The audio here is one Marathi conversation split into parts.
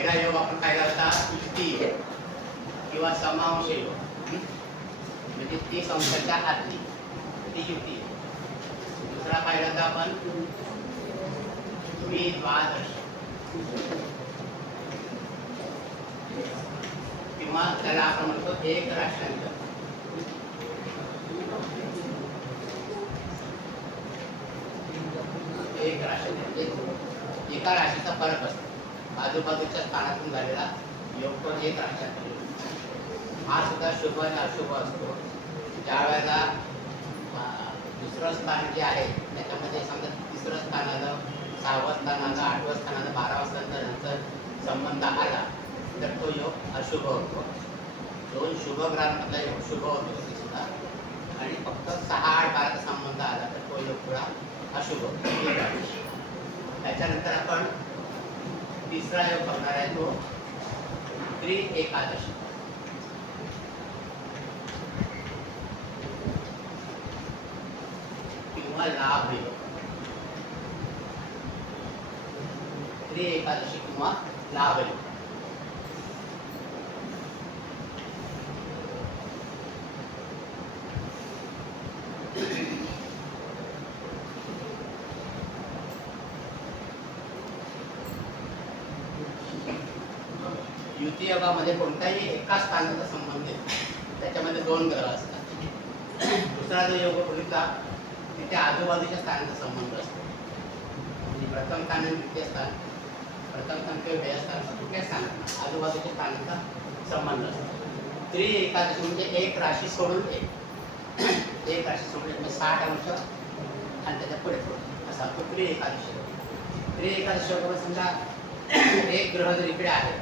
पहिला योग आपण पाहिला होता युती योग किंवा समांश योग, म्हणजे 30 अंशाच्या आतली ती युती योग. दुसरा पाहिला होता आपण द्विद्वादश किंवा त्याला आपण म्हणतो एक राष्ट्रांतर. एक राशी म्हणजे एका राशीचा फरक असतो, आजूबाजूच्या स्थानातून झालेला योग पण एक राष्ट्रांतर. हा सुद्धा शुभ आणि अशुभ असतो. ज्या वेळेला दुसरं स्थान जे आहे त्याच्यामध्ये समजा तिसरं स्थान आलं, 6वं स्थान आलं, 8वं स्थान आलं, 12वं स्थानानंतर संबंध आला तर तो योग अशुभ होतो. 2 शुभ ग्रहांमधला योग शुभ होतो सुद्धा, आणि फक्त 6, 8, 12चा संबंध आला तर तो योग थोडा अशुभ होतो. त्याच्यानंतर आपण तिसरा योग बघणार आहे तो त्रिएकादशी. किंवा लाभ योग. त्रिएकादशी किंवा लाभ योग. युती योगामध्ये कोणत्याही एका स्थानाचा संबंध आहे, त्याच्यामध्ये 2 ग्रह असतात. दुसरा जो योग बघितला तिथे आजूबाजूच्या स्थानाचा संबंध असतो. म्हणजे प्रथम स्थान आणि द्वितीय स्थान, प्रथम स्थान किंवा व्यय स्थान, कुठल्या स्थानात आजूबाजूच्या स्थानाचा संबंध असतो. त्रिएकादशी म्हणजे एक राशी सोडून एक राशी सोडून म्हणजे 60 अंश आणि त्याच्या पुढे असा तो त्रिएकादशी. त्रिएकादशी योगामध्ये समजा एक ग्रह जर इकडे आहे,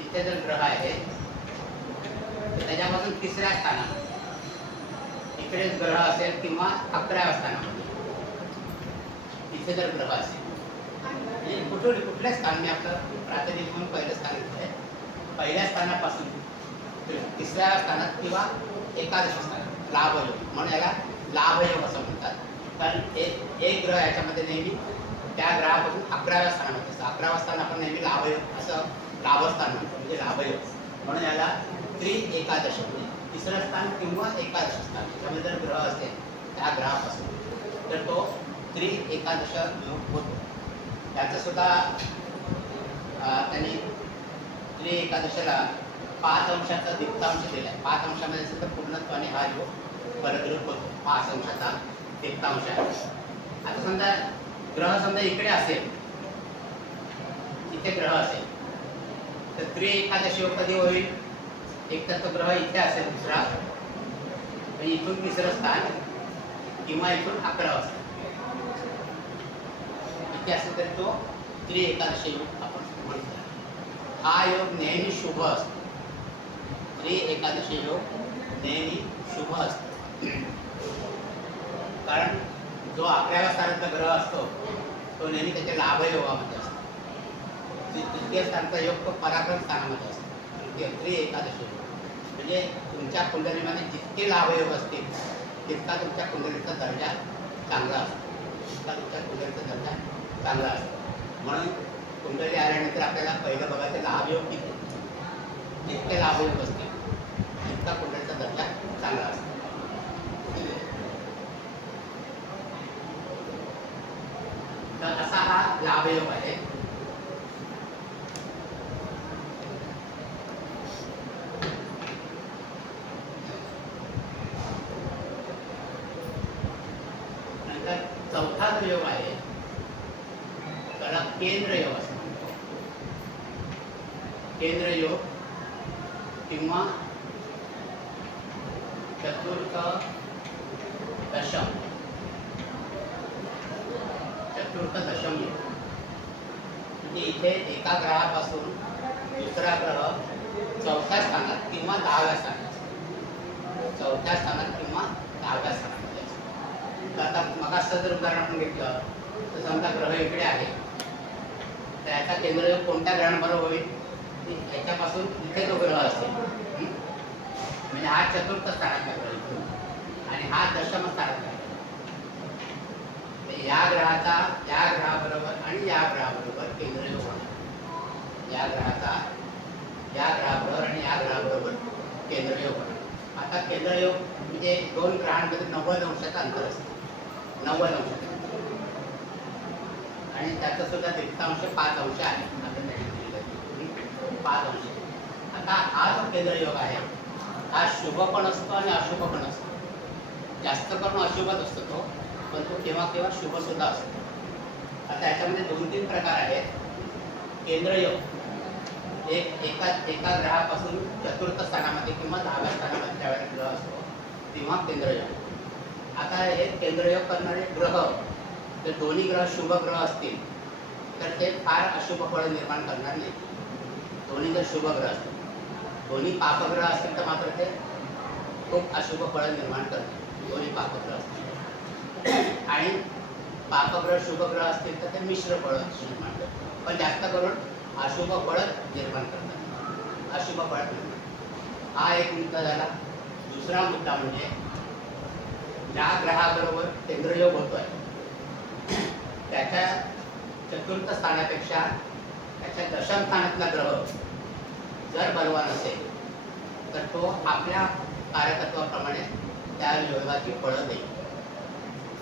इथे जर ग्रह आहे तर त्याच्यापासून 3ऱ्या स्थानात इकडे ग्रह असेल किंवा 11व्या स्थानामध्ये इथे जर ग्रह असेल, म्हणजे कुठल्या स्थान मी आपलं प्रातिनिधिक म्हणून पहिलं स्थान घेतलंय, पहिल्या स्थानापासून 3ऱ्या स्थानात किंवा एकादशी स्थानात लाभयोग, म्हणून याला लाभयोग असं म्हणतात. कारण एक ग्रह याच्यामध्ये नेहमी त्या ग्रहापासून 11व्या स्थानामध्ये असतं. 11वं स्थान आपण नेहमी लाभयोग असं लाभस्थान म्हणतो, म्हणजे लाभयोग. म्हणून याला त्रिएकादशी म्हणजे 3रं स्थान किंवा एकादशी स्थान त्याच्यामध्ये जर ग्रह असेल त्या ग्रहापासून तर तो त्रिएकादश योग होतो. त्याचं सुद्धा त्यांनी त्रिएकादशीला 5 अंशाचा दीप्तांश दिला आहे. 5 अंशामध्ये सुद्धा पूर्णत्वाने हा योग फलद्रूप होतो. 5 अंशाचा दीप्तांश आहे. आता समजा ग्रह समजा इकडे असेल, इथे ग्रह असेल तर त्रिएकादशी योग कधी होईल? एक तर तो ग्रह इथे असेल, दुसरा म्हणजे इथून 3रं स्थान किंवा इथून 11वं स्थान इथे असेल तर तो त्रिएकादशी योग आपण म्हणतो. हा योग नेहमी शुभ असतो. त्रिएकादशी योग नेहमी शुभ असतो, कारण जो 11व्या स्थानातला ग्रह असतो तो नेहमी त्याच्या लाभयोगामध्ये असतो. तृतीय स्थानाचा योग तो पराक्रम स्थानामध्ये असतो. त्रिएकादशी योग म्हणजे तुमच्या कुंडलीमध्ये जितके लाभयोग असतील तितका तुमच्या कुंडलीचा दर्जा चांगला असतो, म्हणून कुंडली आल्यानंतर आपल्याला पहिलं बघायचं लाभयोग किती. जितके लाभयोग असतील तितका कुंडलीचा दर्जा चांगला असतो. तर असा हा लाभयोग आहे. नंतर चौथा जो योग आहे त्याला केंद्र योग असतो. केंद्र योग किंवा चतुर्थ दशम योग. म्हणजे इथे एका ग्रहापासून दुसरा ग्रह 4थ्या स्थानात किंवा 10व्या स्थानात, 4थ्या स्थानात किंवा 10व्या स्थानामध्ये असतो. तर आता मग असं जर उदाहरण आपण घेतलं तर समजा ग्रह इकडे आहे तर याचा केंद्रयोग कोणत्या ग्रहांबरोबर होईल? याच्यापासून इथे जो ग्रह असेल म्हणजे हा 4th स्थानातला ग्रह इथून आणि हा 10म स्थानातला. या ग्रहाचा या ग्रहाबरोबर आणि या ग्रहाबरोबर केंद्रयोग होणार. या ग्रहाचा या ग्रहाबरोबर आणि या ग्रहाबरोबर केंद्रयोग होणार. आता केंद्रयोग म्हणजे दोन ग्रहांमध्ये 90 अंशाचं अंतर असतं, 90 अंश, आणि त्याचा सुद्धा दीर्घांश 5 अंश आहे, आपण 5 अंश. आता हा जो केंद्रयोग आहे हा शुभ पण असतो आणि अशुभ पण असतो. जास्त करून अशुभच असतो तो, पण तो केव्हा केव्हा शुभ सुद्धा असतो. आता याच्यामध्ये 2-3 प्रकार आहेत. केंद्रयोग एका ग्रहापासून चतुर्थ स्थानामध्ये किंवा 10व्या स्थानामध्ये ज्यावेळेला ग्रह असतो तेव्हा केंद्रयोग. आता हे केंद्रयोग करणारे ग्रह जर दोन्ही ग्रह शुभ ग्रह असतील तर ते फार अशुभ फळ निर्माण करणार नाही. दोन्ही जर शुभ ग्रह असतील, दोन्ही पापग्रह असतील तर मात्र ते खूप अशुभ फळ निर्माण करतात. दोन्ही पापग्रह असतील आणि पापग्रह शुभग्रह असतील तर ते मिश्र फळ निर्माण करतात, पण जास्त करून अशुभ फळ निर्माण करतात, अशुभ फळ निर्माण. हा एक मुद्दा झाला. दुसरा मुद्दा म्हणजे ज्या ग्रहाबरोबर केंद्रयोग होतोय त्याच्या चतुर्थ स्थानापेक्षा त्याच्या दशम स्थानातला ग्रह जर बलवान असेल तर तो आपल्या कारकत्वाप्रमाणे त्या योगाची फळं देईल.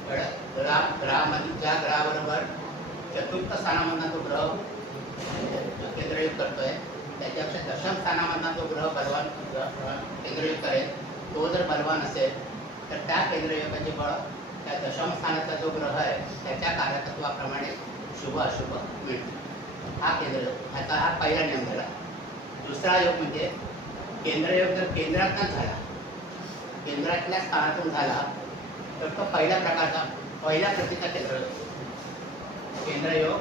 ग्रहामध्ये ज्या ग्रहाबरोबर चतुर्थ स्थानामधला जो ग्रह केंद्रयोग करतोय त्याच्यापेक्षा दशम स्थानामधला जो ग्रह बलवान केंद्रयोग करेल तो जर बलवान असेल तर त्या केंद्रयोगाचे फळ त्या दशम स्थानाचा जो ग्रह आहे त्याच्या कारकत्वाप्रमाणे शुभ अशुभ मिळतो. हा केंद्रयोग, ह्याचा हा पहिला नियम झाला. दुसरा योग म्हणजे केंद्रयोग जर केंद्रातून झाला, केंद्रातल्या स्थानातून झाला तर तो पहिल्या प्रकारचा, पहिल्या प्रतीचा केंद्रयोग. केंद्रयोग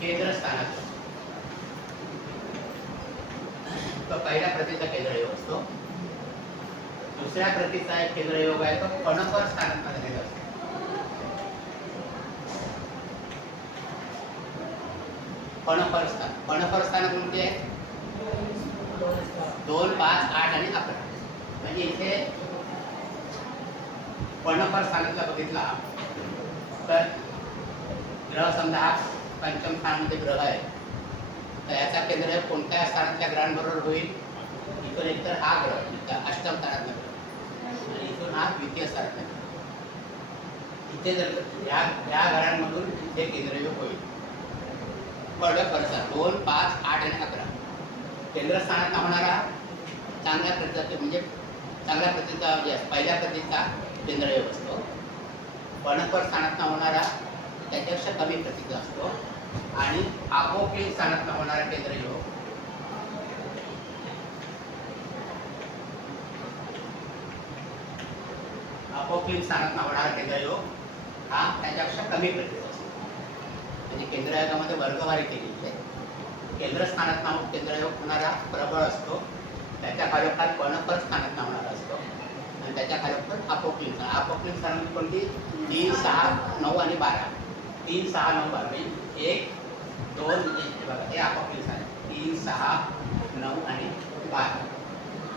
केंद्रस्थानात तो पहिल्या प्रतीचा केंद्रयोग असतो. दुसऱ्या प्रतीचा एक केंद्रयोग आहे तो कणपर स्थानात झालेला असतो. कणपर स्थान म्हणजे 2, 5, 8 आणि 11. म्हणजे इथे कणपर स्थानातला बघितला तर ग्रह समजा हा पंचम स्थानामध्ये ग्रह आहे तर याचा केंद्र कोणत्या स्थानातल्या ग्रहांबरोबर होईल? इथून एकतर हा ग्रह अष्टम स्थानातला ग्रह आणि इथून हा द्वितीय स्थानातला ग्रह. इथे जर या घरांमधून इथे केंद्रयोग होईल. कणपर 2, 5, 8 आणि 11 केंद्रस्थानात होणारा चांगल्या प्रतीचा म्हणजे चांगल्या प्रतीचा पहिल्या प्रतीचा केंद्रयोग असतो. कणपर स्थानात होणारा त्याच्यापेक्षा कमी प्रतीचा असतो आणि आपोक्लिक स्थानात होणारा केंद्रयोग आपोक्लिक स्थानात होणारा केंद्रयोग हा त्याच्यापेक्षा कमी प्रतीचा असतो. म्हणजे केंद्रयोगामध्ये वर्गवारी केलेली आहे. केंद्रस्थानात केंद्रयोग होणारा प्रबळ असतो, त्याच्या खालोखाल कणपर स्थानात होणारा असतो आणि त्याच्या खालोखाल आपोक्लिक स्थान. आपोक्लिक स्थानात कोणती? 3, 6, 9 आणि 12. 3, 6, 9, 12 म्हणजे 1, 2, 1 बघा हे आपोक्लिक स्थान. 3, 6, 9 आणि 12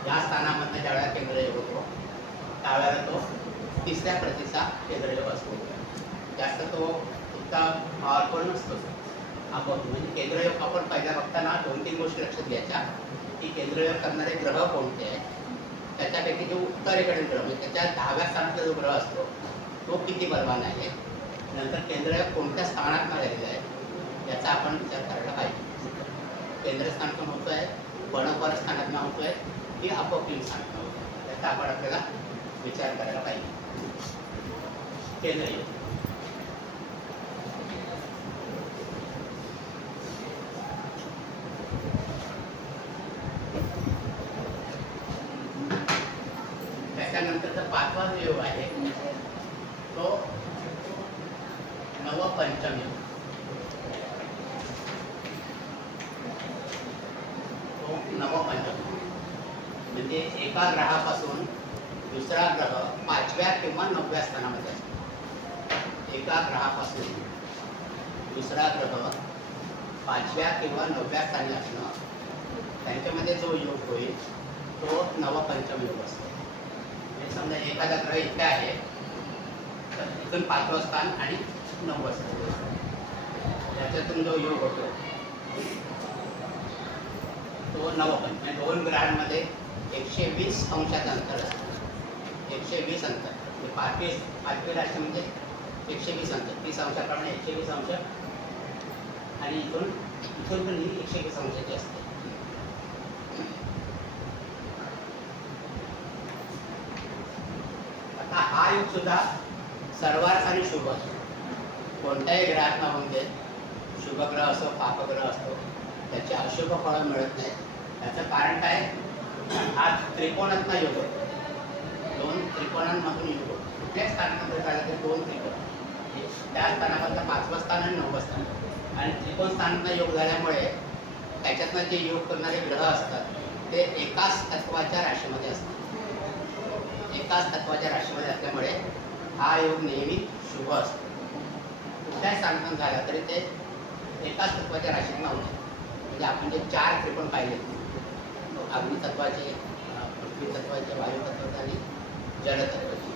या स्थानामध्ये ज्यावेळेला केंद्रयोग होतो त्यावेळेला तो तिसऱ्या प्रतीचा केंद्रयोग असतो. जास्त तो इतका पॉवरफुल नसतो. आपण म्हणजे केंद्रयोग आपण पहिला बघताना 2-3 गोष्टी लक्षात घ्यायच्या की केंद्रयोग करणारे ग्रह कोणते आहेत, त्याच्यापैकी जो उत्तरेकडील ग्रह म्हणजे त्याच्या 10व्या स्थानातला जो ग्रह असतो तो किती बलवान आहे, नंतर केंद्रयोग कोणत्या स्थानात झालेलं आहे याचा आपण विचार करायला पाहिजे. केंद्रस्थानातून होतो आहे, कणपर स्थानातून होतो आहे की आपोक्लिक स्थानातून होतो आहे याचा आपण आपल्याला विचार करायला पाहिजे. केंद्रयोग त्याच्यानंतरचा 5वा योग आहे तो नवपंचम योग. तो नवपंचम म्हणजे एका ग्रहापासून दुसरा ग्रह 5व्या किंवा 9व्या स्थानामध्ये असतो. एका ग्रहापासून दुसरा ग्रह 5व्या किंवा 9व्या स्थानी असणं त्यांच्यामध्ये जो योग होईल तो नवपंचम योग असतो. समजा एखादा ग्रह इथे आहे तर इथून 5वं स्थान आणि 9वं स्थान याच्यातून जो योग होतो तो नवपंच म्हणजे दोन ग्रहांमध्ये 120 अंशाचं अंतर असतं. 120 अंतर म्हणजे पाचवी राशी म्हणजे 120 अंतर, 30 अंशाप्रमाणे 120 अंश, आणि इथून पण ही 120 अंशाची असते. आता हा योग सुद्धा सर्वार्थाने शुभ असतो. कोणत्याही ग्रहात ना म्हणजे शुभग्रह असो पापग्रह असतो त्याचे अशुभ फळं मिळत नाही. त्याचं कारण काय? हा त्रिकोणातला योग आहे. दोन त्रिकोणांमधून योग होतो. कुठल्याच स्थानामध्ये झालं तर दोन त्रिकोण, त्या स्थानामधलं 5वं स्थान आणि 9वं स्थान, आणि त्रिकोण स्थानातला योग झाल्यामुळे त्याच्यातनं जे योग करणारे ग्रह असतात ते एकाच तत्वाच्या राशीमध्ये असतात. एकाच तत्वाच्या राशीमध्ये असल्यामुळे हा योग नेहमी शुभ असतो. कुठल्याही स्थानातून झाला तरी ते एकाच तत्वाच्या राशीत नव्हते. म्हणजे आपण जे 4 त्रिकोण पाहिले, अग्नी तत्वाचे, पृथ्वी तत्वाचे, वायू तत्वाचे आणि जल तत्वाचे,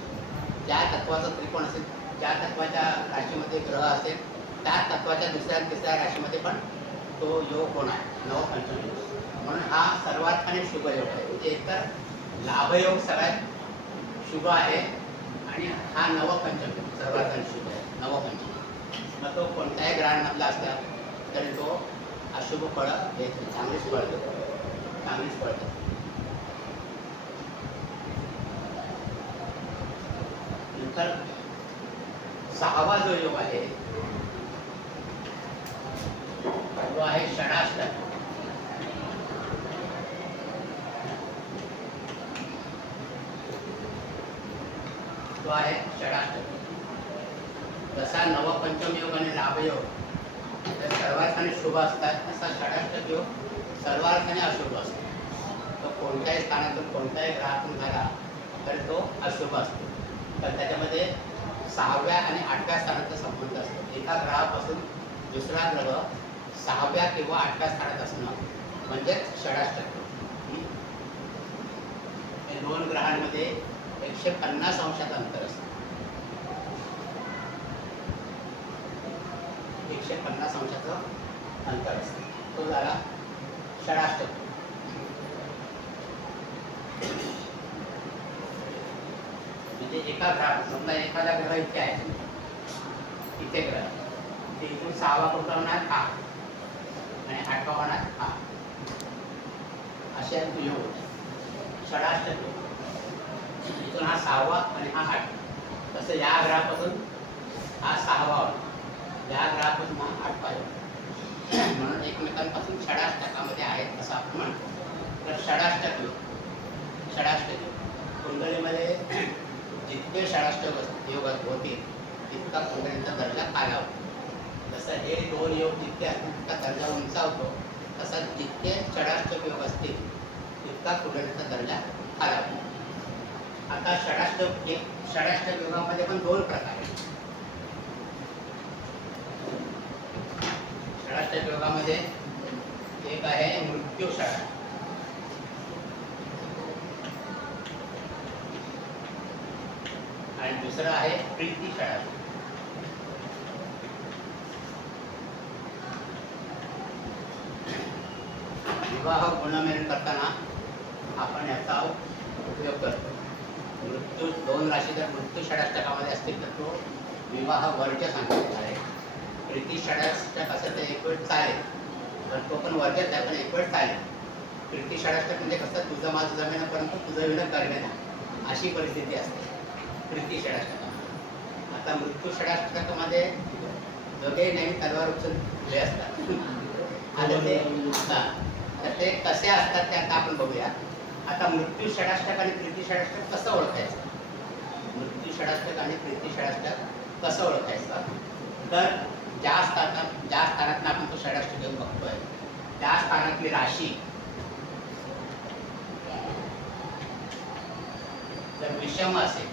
ज्या तत्वाचं त्रिकोण असेल, ज्या तत्वाच्या राशीमध्ये ग्रह असेल त्या तत्वाच्या दुसऱ्या तिसऱ्या राशीमध्ये पण तो योग होणार, नवपंचम योग. म्हणून हा सर्वार्थाने शुभ योग आहे. म्हणजे एकतर लाभयोग सगळ्यात शुभ आहे आणि हा नवपंचम योग सर्वार्थाने शुभ आहे. नवपंचम मग तो कोणत्याही ग्रहांमधला असला तरी तो अशुभ फळं देत नाही, चांगलीच फळं देतो, चांगलीच फळं देतो. नंतर 6वा जो योग आहे तो आहे षडाष्टक. तो आहे षडाष्टक. जसा नवपंचम योग आणि लाभयोग तर सर्वार्थाने शुभ असतात, तसा षडाष्टक योग सर्वार्थाने अशुभ असतो. तो कोणत्याही स्थानातून कोणत्याही ग्रहातून झाला तरी तो अशुभ असतो. तर त्याच्यामध्ये 6व्या आणि 8व्या स्थानाचा संबंध असतो. एका ग्रहापासून दुसरा ग्रह 6व्या किंवा 8व्या स्थानात असणं म्हणजेच षडाष्टक. हे दोन ग्रहांमध्ये 150 अंशाचं अंतर असतं. 150 अंशाचं अंतर असतं. तो झाला षडाष्टक. म्हणजे एका ग्रह, समजा एखादा ग्रह इथे आहे, इथे ग्रह, ते इथून 6वा कुठला होणार? हा, आणि 8वा होणार हा. असे योग होते षडाष्टक योग. इथून हा 6वा आणि हा 8. तसं या ग्रहापासून हा 6वा होता, या ग्रहापासून हा 8वा योग. म्हणून एकमेकांपासून षडाष्टकामध्ये आहेत असं आपण म्हणतो. तर षडाष्टक योग, षडाष्टक योग कुंडलीमध्ये जितके षडाष्टक योग होतील तितका कुंडलीचा दर्जा खाला होतो. जसं हे दोन योग जितके असतील तितका दर्जा उंचावतो, तसा जितके षडाष्टक योग असतील तितका कुंडलीचा दर्जा खाला होतो. आता षडाष्टक योगामध्ये पण 2 प्रकार आहेत. षडाष्टक योगामध्ये एक आहे मृत्यू षडाष्टक, आणि दुसरं आहे प्रीती षडाष्टक. विवाह गुणमेल करताना आपण याचा उपयोग करतो. मृत्यू 2 राशी जर मृत्यू षडाष्टकामध्ये असतील तर तो विवाह वर्ज्य सांगितलेला आहे. प्रीती षडाष्टक असेल तर एक वेळ चालेल, पण तो पण वर्ज्यच आहे, पण एक वेळ चालेल. प्रीती षडाष्टक म्हणजे कसं, तुझं माझं जमेना परंतु तुझं विणं करणं, अशी परिस्थिती असते प्रीती षडाष्टकामध्ये. आता मृत्यू षडाष्टकामध्ये दोघेही नेहमी तलवार उचलले असतात. आता ते कसे असतात ते आता आपण बघूया. आता मृत्यू षडाष्टक आणि प्रीती षडाष्टक कसं ओळखायचं? मृत्यू षडाष्टक आणि प्रीती षडाष्टक कसं ओळखायचं? तर ज्या स्थानातनं आपण तो षडाष्टक घेऊन बघतोय त्या स्थानातली राशी जर विषम असेल,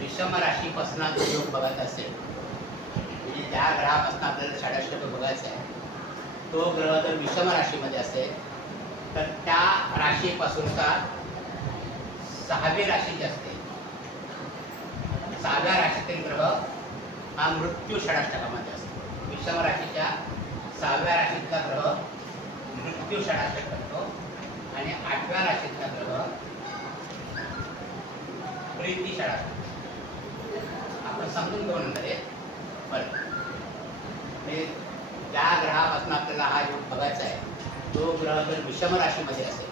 विषम राशीपासून जो योग बघायचा असेल, म्हणजे ज्या ग्रहापासून आपल्याला षडाष्टक बघायचं आहे तो ग्रह जर विषम राशीमध्ये असेल तर त्या राशीपासूनचा 6वी राशी जी असते, 6व्या राशीतील ग्रह हा मृत्यू षडाष्टकामध्ये असतो. विषम राशीच्या षडाष्टक करतो आणि 8व्या राशीतला ग्रह प्रीती षडाष्टक. आपण समजून घेऊ नंतर हे बरं. ज्या ग्रहापासून आपल्याला हा योग बघायचा आहे तो ग्रह जर विषम राशीमध्ये असेल,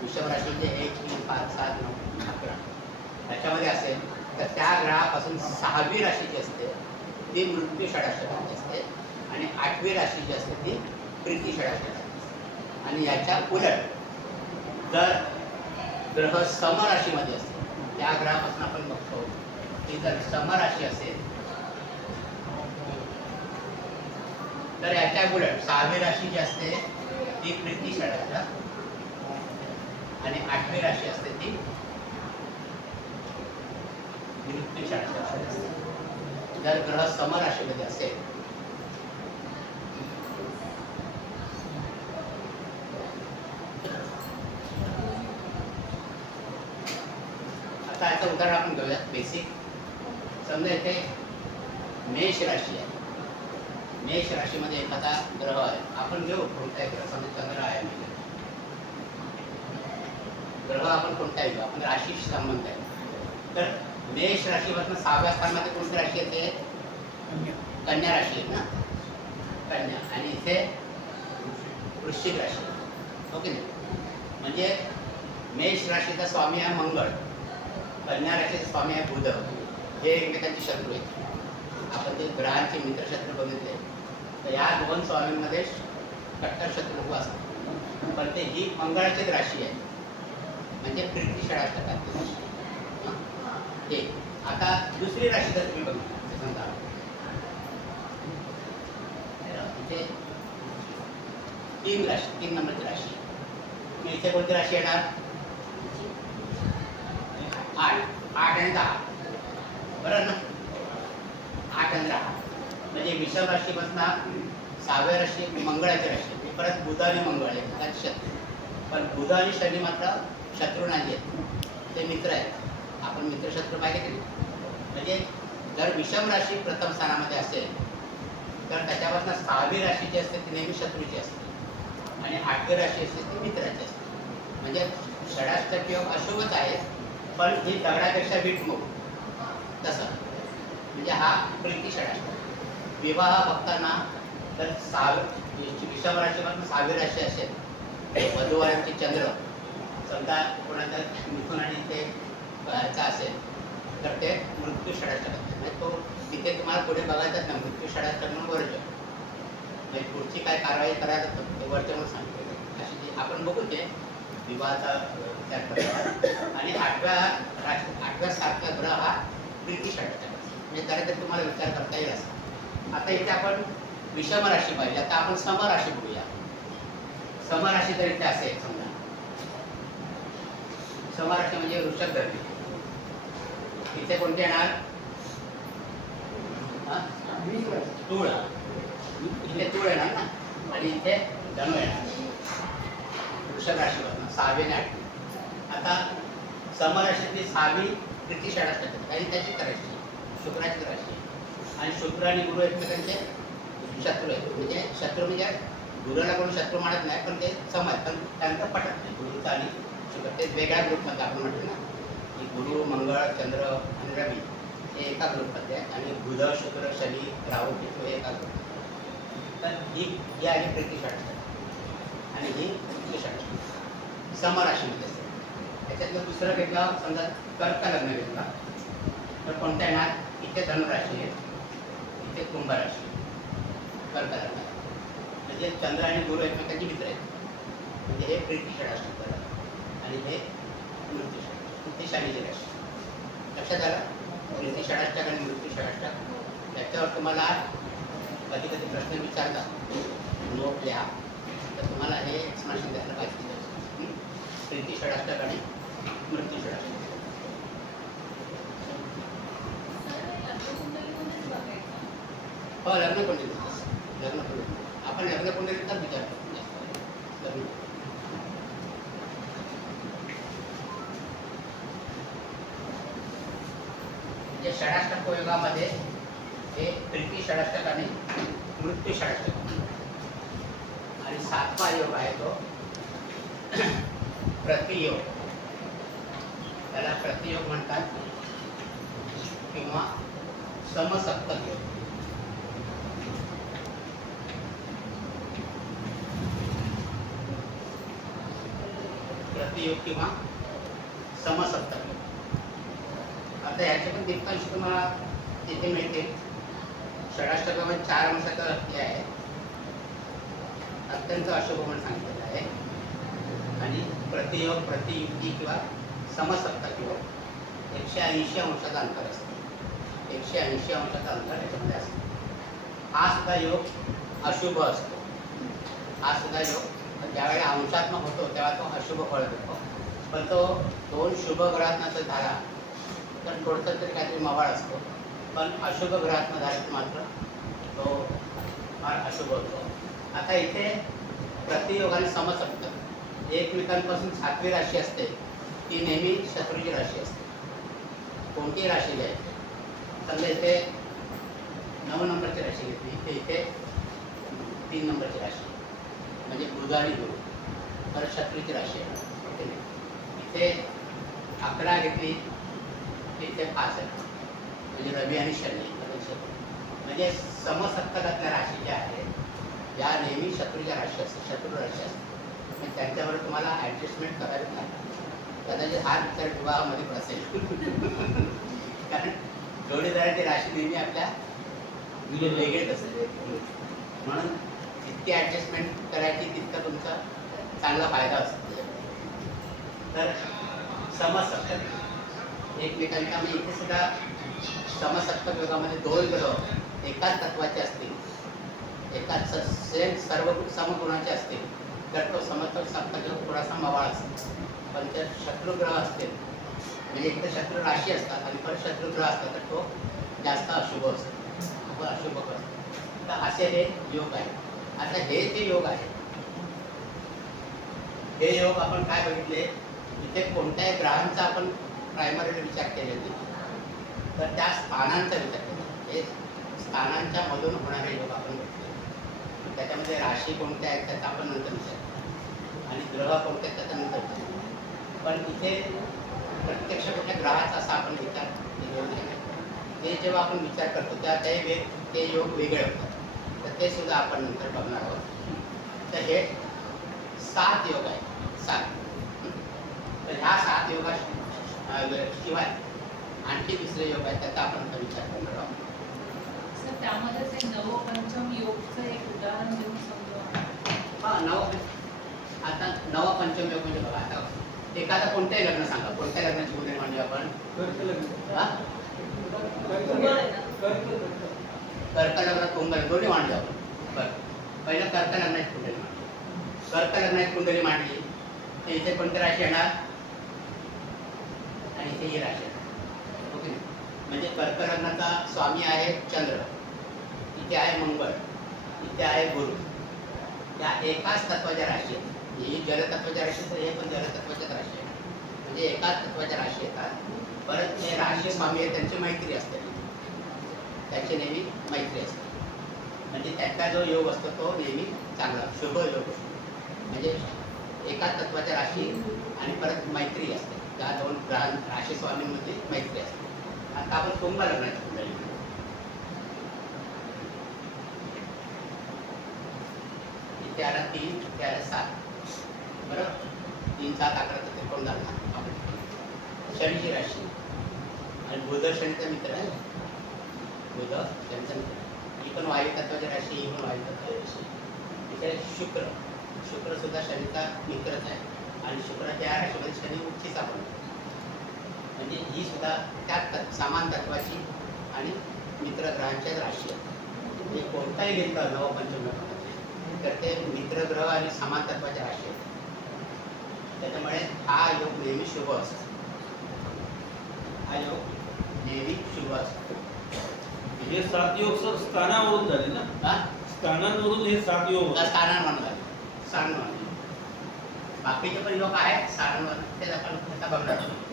विषम राशी म्हणजे 1, 3, 5, 7, 9, 11 याच्यामध्ये असेल तर त्या ग्रहापासून 6वी राशी जी असते ती मृत्यू षडाष्टकाची असते आणि 8वी राशी जी असते ती प्रीती षडाष्टकाची असते. आणि याच्या उलट जर ग्रह समराशीमध्ये असते, त्या ग्रहापासून आपण बघतो की जर समराशी असेल तर याच्या उलट 6वी राशी जी असते ती प्रीती षडाष्टक आणि 8वी राशी असते ती मृत्यू षडाष्टक असते. जर ग्रह समराशीमध्ये असेल आता याचं उदाहरण आपण घेऊया बेसिक. समजा इथे मेष राशी आहे. मेष राशीमध्ये एखादा ग्रह आहे, आपण घेऊ कोणताही ग्रह, समजा चंद्र आहे म्हणजे ग्रह आपण कोणताही घेऊ, आपण राशीशी संबंध आहे. तर मेष राशीपासून 6व्या स्थानामध्ये कोणती राशी येते? कन्या राशी आहे ना, कन्या. आणि इथे वृश्चिक राशी, ओके नाही? म्हणजे मेष राशीचा स्वामी आहे मंगळ, कन्या राशीचा स्वामी आहे बुध. हे एकमेकांचे शत्रू आहेत. आपण ते ग्रहांचे मित्रशत्रू बघितले तर या दोन स्वामींमध्ये कट्टर शत्रू असतात. पण ते ही मंगळाचीच राशी आहे, म्हणजे प्रीती षडाष्टकाची राशी. हे आता दुसरी राशी जर तुम्ही बघितली समजा इथे 3 राशी, 3 नंबरची राशी. इथे कोणती राशी येणार? 8 आणि 10, बरोबर ना? 8 आणि 10 म्हणजे विषम राशीपासून 6व्या राशी मंगळाची राशी. परत बुध आणि मंगळ एकमेकांचे शत्रू. पण बुध आणि शनी मात्र शत्रू नाही आहेत, ते मित्र आहेत. आपण मित्रशत्रू पाहिले की नाही? म्हणजे जर विषम राशी प्रथम स्थानामध्ये असेल तर त्याच्यापासून 6वी राशी जी असते ती नेहमी शत्रूची असते आणि 8वी राशी असते ती मित्राची असते. म्हणजे षडाष्टक योग अशुभच आहे, पण ही दगडापेक्षा वीट मोड तसं. म्हणजे हा प्रीती षडाष्टक. विवाह बघताना तर विषम राशीपासून 6वी राशी असेल, वधूवरांचे चंद्र समजा कोणाचा मिथुन आणि ते ह्याचा असेल तर ते मृत्यू षडाष्टक म्हणजे तो तिथे तुम्हाला पुढे बघायचंच नाही. मृत्यू षडाष्टक म्हणून वर्ज म्हणजे पुढची काय कारवाई करायला ते वर्ज म्हणून सांगते. अशी जी आपण बघू ते विवाहाचा विचार करतो. आणि 8व्या सारखा ग्रह हा प्रीती षडाष्टक म्हणजे जरा तरी तुम्हाला विचार करता येईल असं. आता इथे आपण विषम राशी पाहिजे, आता आपण समराशी बघूया. समराशी जर इथे असेल समजा, समराशी म्हणजे वृषभ धरणी, इथे कोणते येणार? तूळ. इथे तूळ येणार ना, आणि इथे धनु येणार. वृषभ राशीपासून 6वी आणि 8वी. आता समराशीतली 6वी प्रीती षडाष्टक आणि त्याचीच राशी, शुक्राचीच राशी. आणि शुक्र आणि गुरु एकमेकांचे शत्रू आहेत. म्हणजे शत्रू म्हणजे गुरुला कोण शत्रू मानत नाही, पण ते समाज, पण त्यांचं पटत नाही. गुरुचा आणि शुक्र ते वेगळ्या ग्रुपमध्ये आपण म्हटलं ना की गुरु, मंगळ, चंद्र आणि रवी हे एका ग्रुपमध्ये आहे आणि बुध, शुक्र, शनी, राहू, केतू हे एका ग्रुप. तर ही आहे प्रीती षडाष्टक आणि ही मृत्यू षडाष्टक समराशीमध्ये असते. त्याच्यातलं दुसरं घेतलं समजा कर्क लग्न घेतला तर कोणत्या येणार? इथे धनुराशी आहे, इथे कुंभ राशी, कर्क लग्न. म्हणजे चंद्र आणि गुरु एकमेकांचे मित्र आहेत. म्हणजे हे प्रीती षडाष्टक झालं आणि हे मृत्यू षडाष्टक, ते शनीची राशी. लक्षात आलं? प्रीती षडाष्टक आणि मृत्यू षडाष्टक. त्याच्यावर तुम्हाला कधी कधी प्रश्न विचारतात, नोट लिहा, तर तुम्हाला हे एक्सप्लेनेशन द्यायला पाहिजे. प्रीती षडाष्टक आणि मृत्यू षडाष्टक. हो, लग्न कुंडली, लग्न कुंडली आपण लग्न कुंडलीचाच विचार करतो. लग्न म्हणजे षडाष्टक योगामध्ये हे प्रीती षडाष्टक आणि मृत्यू षडाष्टक. आणि सातवा योग आहे तो प्रतियोग. त्याला प्रतियोग म्हणतात किंवा समसप्तक योग. प्रतियोग किंवा समसप्तक योग. आता ह्याचे पण दीप्तांश तुम्हाला तिथे मिळतील. षडाष्टकामध्ये 4 अंशाचा हे आहे, अत्यंत अशुभ म्हणून सांगितलेलं आहे. आणि प्रतियोग, प्रतियुक्ती किंवा समसप्तक योग 180 अंशाचा अंतर असतो. 180 अंशाचा अंतर याच्यामध्ये असतो. हा सुद्धा योग अशुभ असतो. हा सुद्धा योग ज्यावेळेला अंशात्मक होतो तेव्हा तो अशुभ फळ देतो. पण तो 2 शुभ ग्रहात जर झाला तर थोडंसं तरी काहीतरी मवाळ असतो. पण अशुभ ग्रहात झाला मात्र तो फार अशुभ होतो. आता इथे प्रतियोग आणि समसप्तक एकमेकांपासून 7वी राशी असते, ती नेहमी शत्रूची राशी असते. कोणतीही राशी घ्यायची, समजा इथे 9 नंबरची राशी घेतली, इथे 3 नंबरची राशी म्हणजे बुध आणि गुरु, तर शत्रूची राशी आहे. इथे 11 घेतली, इथे 5 आहे म्हणजे रवी आणि शनी. म्हणजे समसप्तकातल्या राशी ज्या आहेत या नेहमी शत्रूच्या राशी असतात, शत्रू राशी असतात. आणि त्यांच्यावर तुम्हाला ॲडजस्टमेंट करावीच नाही. कदाचित हा विचार विवाहामध्ये पण असेल कारण जोडीदाराची राशी नेहमी आपल्या वेगळीच असेल. म्हणून जितकी ॲडजस्टमेंट करायची तितका तुमचा चांगला फायदा असतो. तर समसप्तक एकमेकांच्या, म्हणजे इथे सुद्धा समसप्तक योगामध्ये 2 ग्रह एकाच तत्वाचे असतील, एकाच सेम सर्व समगुणाचे असतील तर तो समसप्तक योग थोडासा मवाळ असतो. पण जर शत्रुग्रह असतील, म्हणजे एक तर शत्रू राशी असतात आणि परत शत्रुग्रह असतात, तर तो जास्त अशुभ असतो, अशुभ असतो. तर असे हे योग आहे. आता हे जे योग आहे, हे योग आपण काय बघितले, इथे कोणत्याही ग्रहांचा आपण प्रायमरी विचार केलेला नाही, तर त्या स्थानांचा विचार केला. हे स्थानांच्या मधून होणारे योग आपण बघितले. त्याच्यामध्ये राशी कोणत्या आहेत त्याचा आपण नंतर विचार, आणि ग्रह कोणते आहेत त्याचा नंतर विचार. पण इथे प्रत्यक्ष कुठल्या ग्रहाचा असा आपण विचार केलेला नाही. ते जेव्हा आपण विचार करतो त्या ते योग वेगळे होतात. तर ते सुद्धा आपण नंतर बघणार आहोत. तर हे 7 योग आहेत, 7. तर ह्या 7 योगाशिवाय आणखी दुसरे योग आहेत, त्याचा आपण आता विचार करणार आहोत. सर, त्यामध्येच एक नवपंचम योगचं एक उदाहरण देऊन समजा. आता नवपंचम योग म्हणजे बघा, आता एखादा कोणत्याही लग्न सांगा, कोणत्या लग्नाची उदाहरण म्हणजे आपण कर्क लग्नात कुंडली दोन्ही मांडले आपण. बरं, पहिलं कर्क लग्नाची कुंडली मांडली. कर्क लग्नाची कुंडली मांडली तर इथे कोणती राशी येणार आणि इथे ही राशी येणार. ओके, म्हणजे कर्क लग्नाचा स्वामी आहे चंद्र, इथे आहे मंगळ, इथे आहे गुरु. या एकाच तत्वाच्या राशी आहेत. ही जलतत्वाच्या राशी, तर हे पण जलतत्वाच्याच राशी आहे. म्हणजे एकाच तत्वाच्या राशी येतात. परत जे राशी स्वामी आहेत त्यांची मैत्री असते, त्याची नेहमी मैत्री असते. म्हणजे त्याचा जो योग असतो तो नेहमी चांगला शुभ योग असतो. म्हणजे एकाच तत्वाच्या राशी आणि परत मैत्री असते. त्या 2 राशी स्वामींमध्ये मैत्री असते. आता आपण कुंभ लग्नाची कुंडली, इथे आला 3, इथे आला 7. बरोबर, 3, 7, 11 तर ते कोण झाला शनीची राशी. आणि बुध शनीचा मित्र आहे, बुध शनीचा मित्र. ही पण वायू तत्वाची राशी, ही पण वायू तत्वाची राशी. इथे शुक्र, शुक्र सुद्धा शनीचा मित्रच आहे. आणि शुक्राच्या राशीमध्ये शनी उच्चीचा पण, म्हणजे ही सुद्धा त्या समान तत्वाची आणि मित्रग्रहांच्याच राशी आहे. म्हणजे कोणताही घेतलं नवपंचम तर ते मित्रग्रह आणि समान तत्वाच्या राशी आहेत. त्याच्यामुळे हा योग नेहमी शुभ असतो. हा योग नेहमी शुभ असतो. हे 7 योग सर स्थानावरून झाले ना, स्थानांवरून हे 7 योग स्थानांवर झाले, स्थानांवर. बाकीचे पण योग आहेत स्थानांवर, ते आपण आता बघणार आहोत.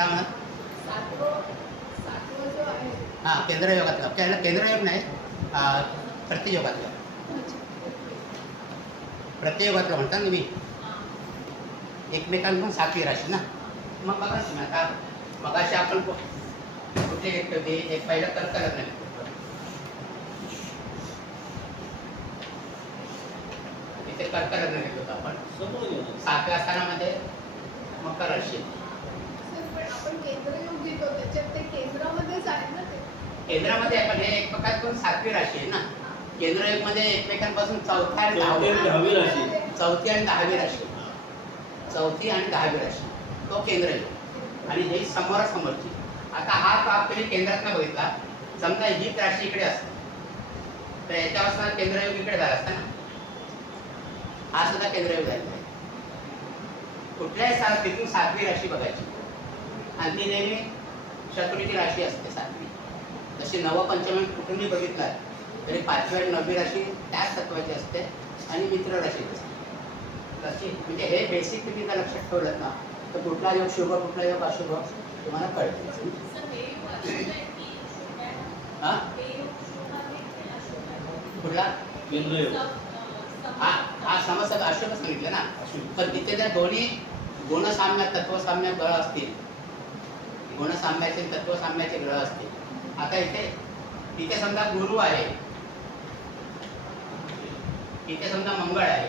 काय म्हणत हां केंद्रयोगातलं त्याला केंद्रयोग नाही प्रतियोगातलं प्रतियोगातलं म्हणतात ना मी एकमेकांकडून 7वी राशी ना मग बघा तुम्ही आता मगाशी आपण कुठे घेतले होते एक पहिलं कर्कलग्न घेतलं इथे कर्कलग्न घेतलं होतं आपण समोर घेऊ. 7व्या स्थानामध्ये मकर राशी आपण केंद्रयोग घेतो त्याच्यात ते केंद्रामध्येच आहे ना ते केंद्रामध्ये आपण हे एकमेकांकडून 7वी राशी आहे ना केंद्रयोग मध्ये एकमेकांपासून चौथ्या आणि चौथी आणि 10वी राशी. चौथी आणि 10वी राशी चौथी आणि 10वी राशी तो केंद्रयोग आणि हे समोरासमोरची आता हा तो आपली केंद्रातला बघितला समजा ही राशी इकडे असते तर याच्यापासून केंद्रयोग इकडे झाला असता ना हा सुद्धा केंद्रयोग झालेला आहे कुठल्याही स्थानात तिथून 7वी राशी बघायची आणि ती नेहमी शत्रूची राशी असते 7वी जशी नवपंचमी कुठूनही बघितला तरी 5वी आणि 9वी राशी त्याच तत्वाची असते आणि मित्र राशी असते तशी म्हणजे हे बेसिक तुम्ही जर लक्षात ठेवलं ना तर कुठला योग शुभ कुठला योग अशुभ तुम्हाला कळते हा कुठला केंद्रयोग. हा समस्या अशुभ सांगितलं ना पण तिथे जर दोन्ही गुणसाम्य तत्वसाम्य ग्रह असतील गुणसाम्याचे तत्वसाम्याचे ग्रह असतील आता इथे समजा गुरु आहे इथे समजा मंगळ आहे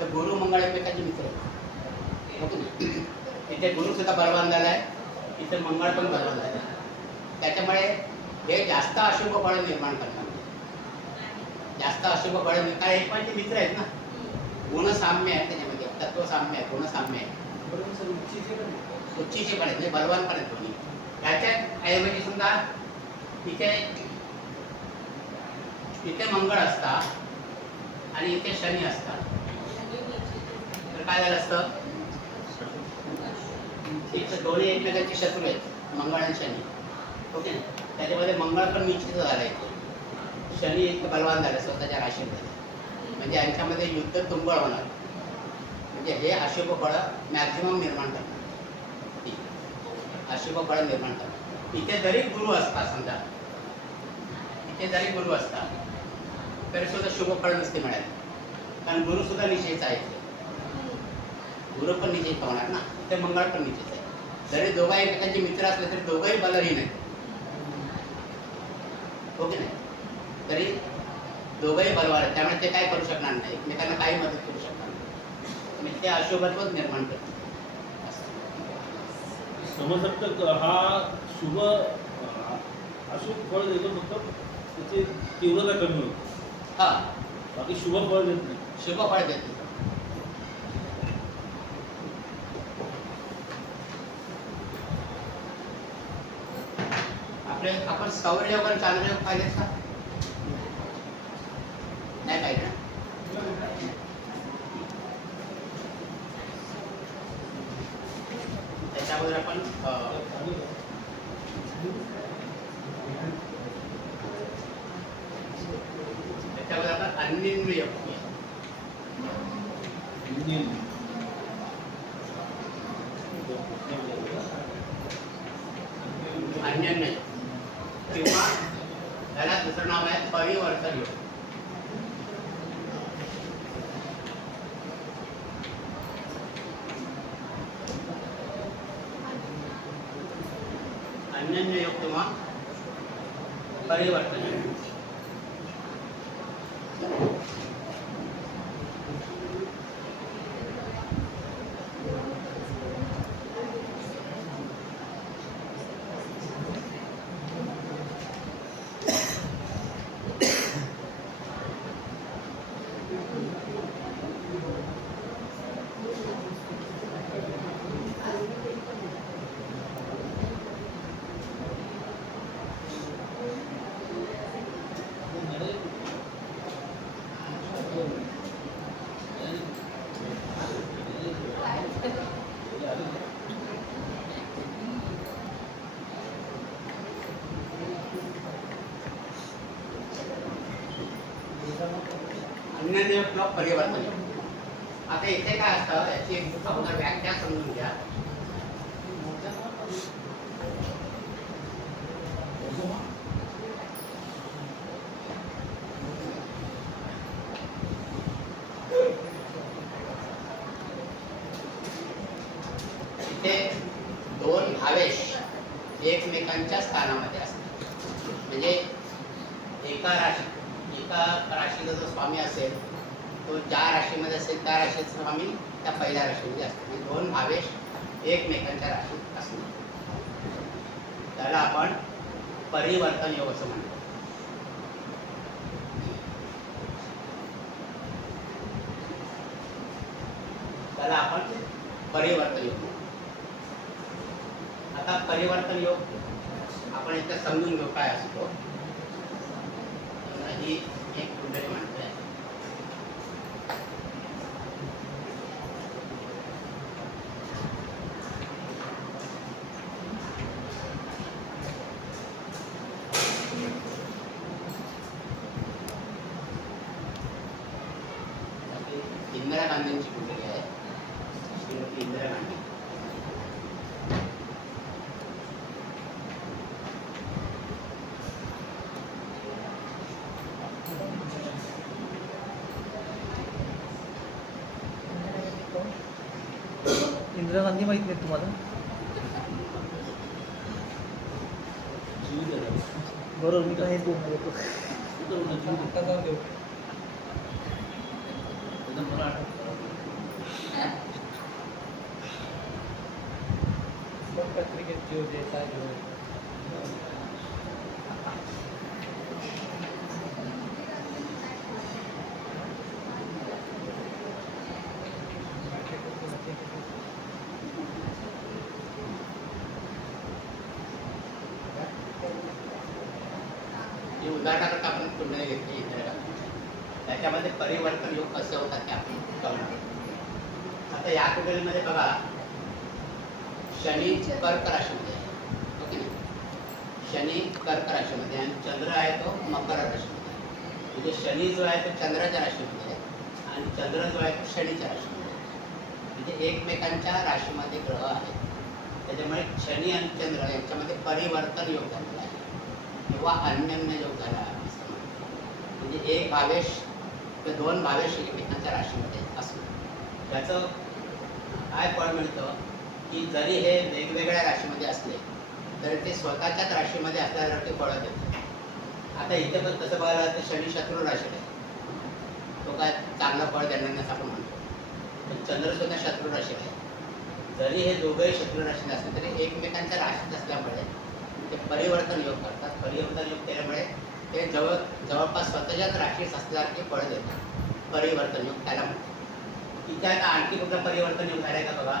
तर गुरु मंगळ एकमेकांचे मित्र आहेत इथे गुरु सुद्धा बलवान झाला आहे इथे मंगळ पण बलवान झाला आहे त्याच्यामुळे हे जास्त अशुभ फळ निर्माण करणार जास्त अशुभ फळ कारण एकमेकांचे मित्र आहेत ना गुणसाम्य आहे त्याच्यामध्ये तत्वसाम्य आहे गुणसाम्य आहे उच्चीचे पण आहेत म्हणजे बलवान पण आहेत दोन्ही त्याच्यात ऐवजी समजा इथे मंगळ असता आणि इथे शनी असता तर काय झालं असतं इथे दोन्ही एकमेकांचे शत्रू आहेत मंगळ आणि शनी ओके ना त्याच्यामध्ये मंगळ पण निश्चित झाला इथे शनी एक बलवान झालं स्वतःच्या राशीमध्ये म्हणजे यांच्यामध्ये युद्ध तुंबळ होणार म्हणजे हे अशुभ फळं मॅक्झिमम निर्माण करणार अशुभ फळं निर्माण करणार इथे जरी गुरु असता समजा इथे जरी गुरु असता तरी सुद्धा शुभ फळ नसते मिळाली कारण गुरु सुद्धा निश्चयच आहे गुरु पण निश्चित होणार ना ते मंगळ पण निश्चित आहे जरी दोघा एकमेकांचे मित्र असले तरी दोघंही बलहीन आहेत हो की नाही तरी दोघंही बलवान आहेत त्यामुळे ते काय करू शकणार नाही एकमेकांना काही मदत करू शकणार नाही म्हणजे ते अशुभत्वच निर्माण करतात समजत हा शुभ अशुभ फळ देतो फक्त त्याची तीव्रता कमी होते हा बाकी शुभ फळ देत नाही शुभ फळ देते आपण सौरयोग आणि चांद्रयोग पाहिलेत का नाही पाहिजे ना त्याच्यावर आपण अन्य अन्य किंवा त्याला दुसरं नाव आहे परिवर्तन योग अन्य योग किंवा परिवर्तन योग अन्य योग किंवा परिवर्तन योग आता इथे काय असतं याची एक अगोदर व्याख्या समजून घ्या. इथे दोन भावेश एकमेकांच्या स्थानामध्ये असतात. म्हणजे एका राशीचा जो स्वामी असेल तो ज्या राशीमध्ये असेल त्या राशीचा स्वामी त्या पहिल्या राशीमध्ये असतो. म्हणजे दोन भावेश एकमेकांच्या राशीत असतात. त्याला आपण परिवर्तन योग असं म्हणतो. त्याला आपण परिवर्तन योग म्हणतो. आता परिवर्तन योग आपण इथे समजून घेऊ काय असतो. ही एक कुंडली म्हणतोय. इंदिरा गांधींची कुंडली आहे. श्रीमती इंदिरा गांधी. इंदिरा गांधी माहित नाही तुम्हाला? जीव द्यायला. बरोबर, मी काहीच बोलणार होतो. कुठं होतं जीव द्यायला? आता जाऊन देऊ. त्याचं मला आठवतं. पत्रिकेत जीव देता जीव. ही उदाहरणार्थ आपण कुंडली घेतली इंदिरा गांधी. त्याच्यामध्ये परिवर्तन योग कसे होतात ते आपण बघणार. आता या कुंडलीमध्ये बघा शनी कर्क राशीमध्ये आहे. ओके ना? शनी कर्क राशीमध्ये आणि चंद्र आहे तो मकर राशीमध्ये. म्हणजे शनी जो आहे तो चंद्राच्या राशीमध्ये आहे आणि चंद्र जो आहे तो शनीच्या राशीमध्ये आहे. म्हणजे एकमेकांच्या राशीमध्ये ग्रह आहेत. त्याच्यामुळे शनी आणि चंद्र यांच्यामध्ये परिवर्तन योग झालेला आहे किंवा अन्योन्य योग झाला आहे असं म्हणतात. म्हणजे एक भावेश ते दोन भावेश एकमेकांच्या राशीमध्ये असणं. याचं काय फळ मिळतं की जरी हे वेगवेगळ्या राशीमध्ये असले तरी ते स्वतःच्याच राशीमध्ये असल्यासारखे फळं देतात. आता इथे पण तसं बघायला तर शनी शत्रू राशीत आहे. तो काय चांगलं फळ देणार नाही असं आपण म्हणतो. पण चंद्र सुद्धा शत्रू राशीत आहे. जरी हे दोघंही शत्रू राशीत असले तरी एकमेकांच्या राशीत असल्यामुळे ते परिवर्तन योग करतात. परिवर्तन योग केल्यामुळे ते जवळपास स्वतःच्याच राशीत असल्यासारखे फळं देतात. परिवर्तन योग त्याला म्हणतात. तिथे आता आणखी कुठला परिवर्तन योग झालाय का बघा.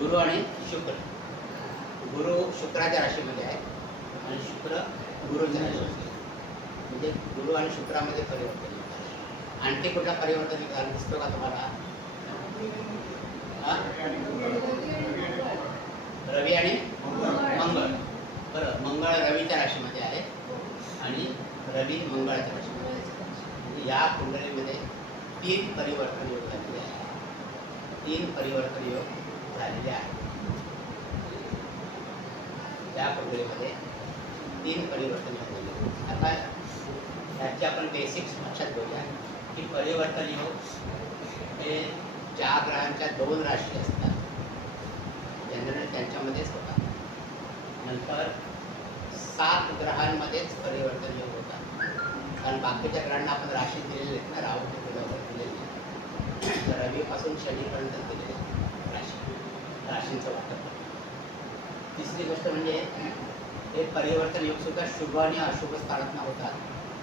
गुरु आणि शुक्र. गुरु शुक्राच्या राशीमध्ये आहे आणि शुक्र गुरुच्या राशीमध्ये. म्हणजे गुरु आणि शुक्रामध्ये परिवर्तन योग झालं. आणखी कुठला परिवर्तन योग झाला दिसतो का तुम्हाला? रवी आणि मंगळ. बरं, मंगळ रवीच्या राशीमध्ये आहे आणि रवी मंगळाच्या राशीमध्ये आहे. म्हणजे या कुंडलीमध्ये 3 परिवर्तन योग झालेले आहेत. 3 परिवर्तन योग झालेले आहेत. या कुंडलीमध्ये 3 परिवर्तन योग झालेले आहेत. आता याची आपण बेसिक्स लक्षात घेऊया की परिवर्तन योग हे ज्या ग्रहांच्या 2 राशी असतात जनरल त्यांच्यामध्येच होतात. नंतर 7 ग्रहांमध्येच परिवर्तन योग होतात. कारण बाकीच्या ग्रहांना आपण राशी दिलेली आहेत ना, राहू केल्यावर दिलेली. रवीपासून शनीपर्यंत दिलेली राशींचं वाटप. तिसरी गोष्ट म्हणजे हे परिवर्तन योग सुद्धा शुभ आणि अशुभ स्थानात होतात.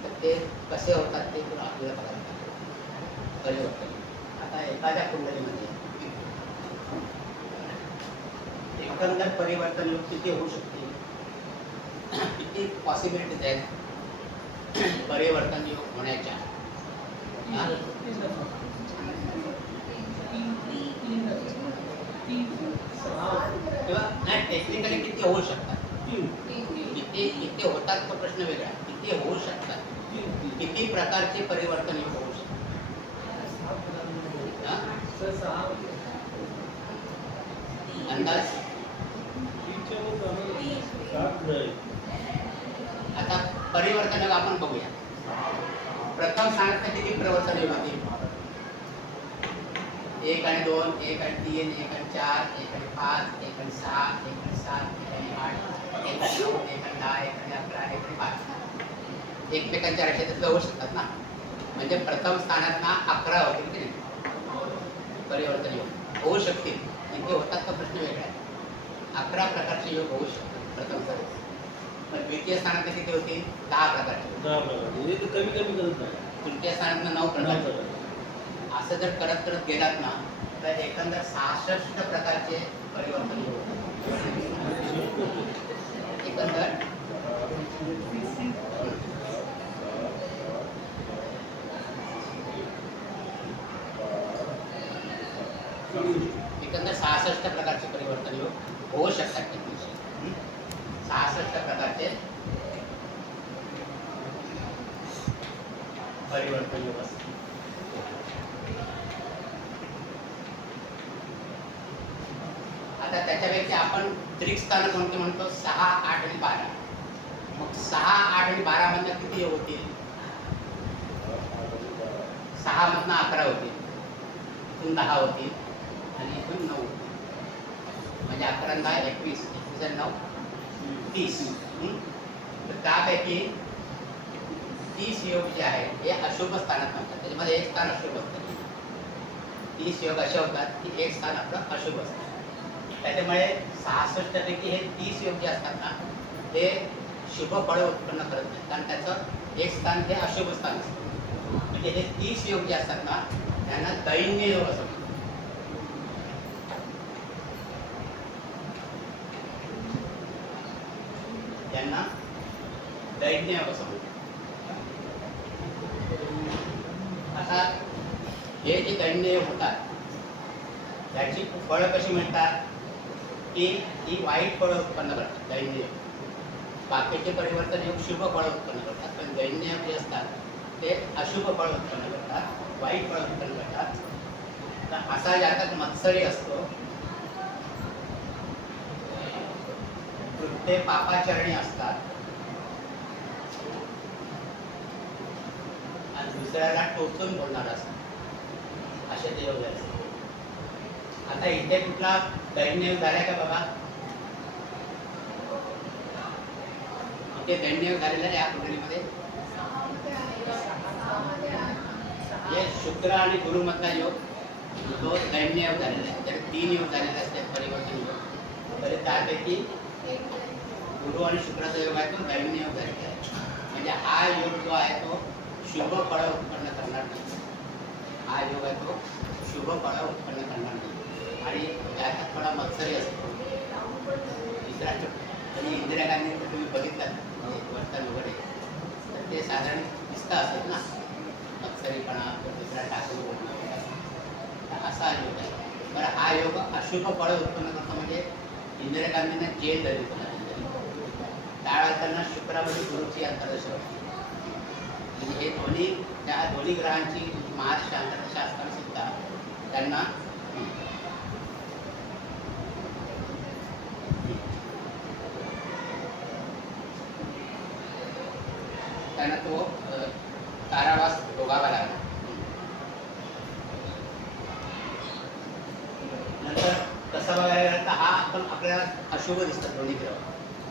तर ते कसे होतात ते तुला आपल्याला बघायला पाहिजे. परिवर्तन आता एखाद्या कुंडलीमध्ये एकंदर परिवर्तन योग किती होऊ शकते, किती पॉसिबिलिटीज आहेत परिवर्तन योग होण्याच्या. किंवा नाही टेक्निकली किती होऊ शकतात, किती होतात तो प्रश्न वेगळा. किती होऊ शकतात, किती प्रकारचे परिवर्तन योग होऊ शकतात? हा? अंदाज? आता परिवर्तन योग आपण बघूया. प्रथम स्थानात किती परिवर्तन योग होतील? 1 आणि 2, 1 आणि 3, 1 आणि 4, 1 आणि 5, 1 आणि 6, 1 आणि 7, 1 आणि 8, 1 आणि 9, 1 आणि 10, 1 आणि 11, 1 आणि 12. एकमेकांच्या रेषेत जाऊ शकतात ना. म्हणजे प्रथम स्थानात ना 11 होतील की नाही परिवर्तन योग होऊ शकतील. इथे होतात का प्रश्न वेगळा आहे. 11 प्रकारचे योग होऊ शकतात प्रथम स्थानात. पण द्वितीय स्थानात किती होतील? 10 प्रकारचे. कमी कमी करत नाही. तृतीय स्थानात 9 प्रकारचे. असं जर करत करत गेलात ना तर एकंदर 66 प्रकारचे परिवर्तन होतात. एकंदर एकंदर 66 प्रकारचे परिवर्तन योग होऊ शकतात. 66 प्रकारचे परिवर्तन योग असतात. आता त्याच्यापैकी आपण त्रिक स्थान कोणते म्हणतो? 6, 8 आणि 12. मग 6, 8 आणि 12 मधनं किती योग होतील? 6 मधनं 11 होतील, इथून 10 होतील आणि इथून 9 होतील. म्हणजे 11 आणि 10 21, 21 आणि 9 30. तर त्यापैकी 30 योग जे आहेत हे अशुभ स्थानात म्हणतात. त्याच्यामध्ये एक स्थान अशुभ असतं. 30 योग असे होतात की एक स्थान आपलं अशुभ असतं. त्याच्यामुळे 66 पैकी हे 30 योग जे असतात ना ते शुभ फळ उत्पन्न करत नाहीत. कारण त्याचं एक स्थान हे अशुभ स्थान असतं. म्हणजे हे 30 योग जे असतात ना त्यांना दैन्य योग असं म्हणतात. त्यांना दैन्य योग असं म्हणतात. आता हे जे दैन्य योग होतात त्याची फळं कशी मिळतात की ही वाईट फळं उत्पन्न करतात. दैन्य योग. बाकीचे परिवर्तन योग शुभ फळं उत्पन्न करतात, पण दैन्य योग जे असतात ते अशुभ फळं उत्पन्न करतात, वाईट फळं उत्पन्न करतात. तर असा जातक मत्सरी असतो, कृत्ये पापाचरणी असतात आणि दुसऱ्याला टोचून बोलणार असतात. असे ते योग असतात. आता इथे कुठला दैन्य योग झालाय का बाबा? इथे दैन्य योग झालेला आहे या कुंडलीमध्ये. हे शुक्र आणि गुरु मधला योग तो दैन्य योग झालेला आहे. तर 3 योग झालेले असतात परिवर्तन योग. तरी त्यापैकी गुरु आणि शुक्राचा योग आहे तो दैन्य योग झालेला आहे. म्हणजे हा योग जो आहे तो शुभ फळ उत्पन्न करणार नाही. हा योग आहे तो शुभ फळ उत्पन्न करणार नाही. आणि त्याच्यात थोडा मत्सरी असतो. तिसरा आणि इंदिरा गांधी तुम्ही बघितलं वर्तन वगैरे तर ते साधारण दिसतं असेल ना, मत्सरीपणा, दुसरा टाकून बोलणं, असा योग आहे. बरं हा योग अशुभ फळ उत्पन्न करतो. म्हणजे इंदिरा गांधींना जेल झाली पुन्हा त्यावेळेला त्यांना शुक्रामध्ये गुरुची अंतर्दशा होती. म्हणजे हे दोन्ही त्या दोन्ही ग्रहांची महाराष्ट्र अंतर्दशा असताना सुद्धा त्यांना तो कारावास भोगावा लागला. नंतर तसा बघायला गेला तर हा आपण आपल्याला अशुभ दिसतात दोन्ही ग्रह,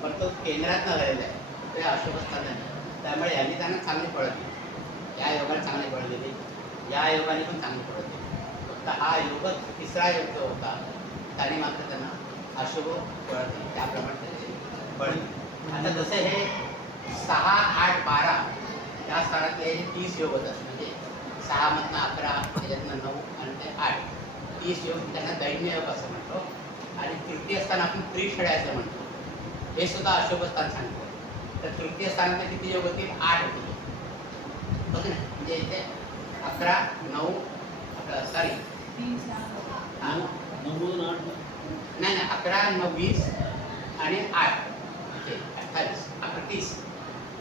पण तो केंद्रात न झालेला आहे, ते अशुभ स्थान आहे. त्यामुळे यांनी त्यांना चांगली फळं दिली. या योगाने चांगली फळं दिली, या योगाने पण चांगली फळं दिली. फक्त हा योग तिसरा योग जो होता त्याने मात्र त्यांना अशुभ फळं दिली. त्याप्रमाणे त्याची फळं दिली. आता जसे हे 6, 8, 12 त्या स्थानातले 30 योग होतात. म्हणजे 6 मधनं 11, त्याच्यातनं 9 आणि ते 8, 30 योग त्यांना दैन्य योग असं म्हणतो. आणि तृतीय स्थान आपण त्रिषड्या असं म्हणतो. हे सुद्धा अशुभ स्थान सांगतो. तर तृतीय स्थानात किती योग होतील? 8 होतील. बघ ना, म्हणजे इथे 11, 9 सॉरी 11, 9, 20 आणि 8 28, 30.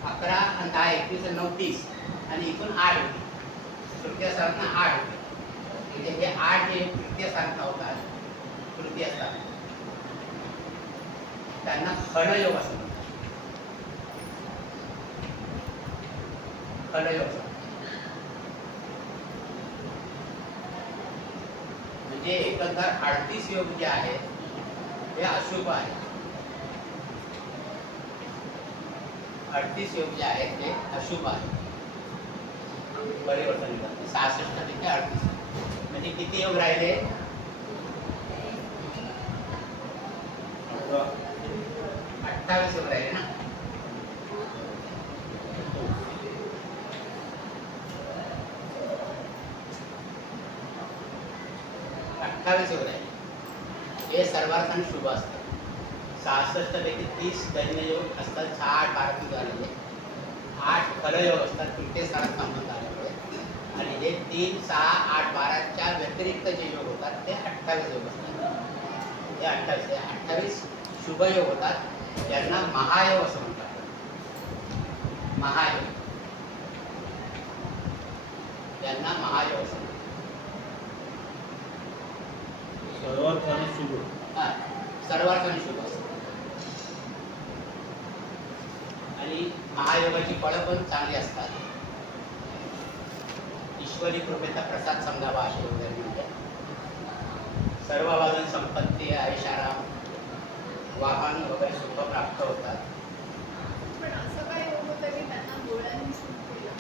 11 आणि 10 21 आणि 9 30 आणि इथून 8 होते. तृतीय स्थानात 8 होते. म्हणजे हे 8 जे तृतीय स्थानात होतात, तृतीय स्थान, त्यांना खडयोग असं म्हणतात. खडयोग म्हणजे एकंदर 38 योग जे आहेत हे अशुभ आहेत. 38 योग जे आहेत ते अशुभ आहेत. परिवर्तन युगात 66 पैकी 38. म्हणजे किती योग राहिले? 28 योग राहिले ना. हे सर्वार्थाने शुभ असतात. 66 पैकी 30 दैन्य योग असतात, 6 8 12 झालेले, 8 खलयोग असतात तृतीय स्थानात संबंध आल्यामुळे, आणि हे 3 6 8 12च्या व्यतिरिक्त जे योग होतात ते 28 योग असतात. हे 28 शुभ योग होतात, यांना महायोग असं म्हणतात. महायोग, यांना महायोग असं म्हणतात. सर्वार्थाने शुभ. सर्वार्थाने शुभ असतात. आणि महायोगाची फळं पण चांगली असतात. ईश्वरी कृपेचा प्रसाद समजावा असे वगैरे म्हणतात. सर्व बाजून संपत्ती, ऐशाराम, वाहन वगैरे सुख प्राप्त होतात. पण असं काय होतं की त्यांना डोळ्यांनी सूट केलं?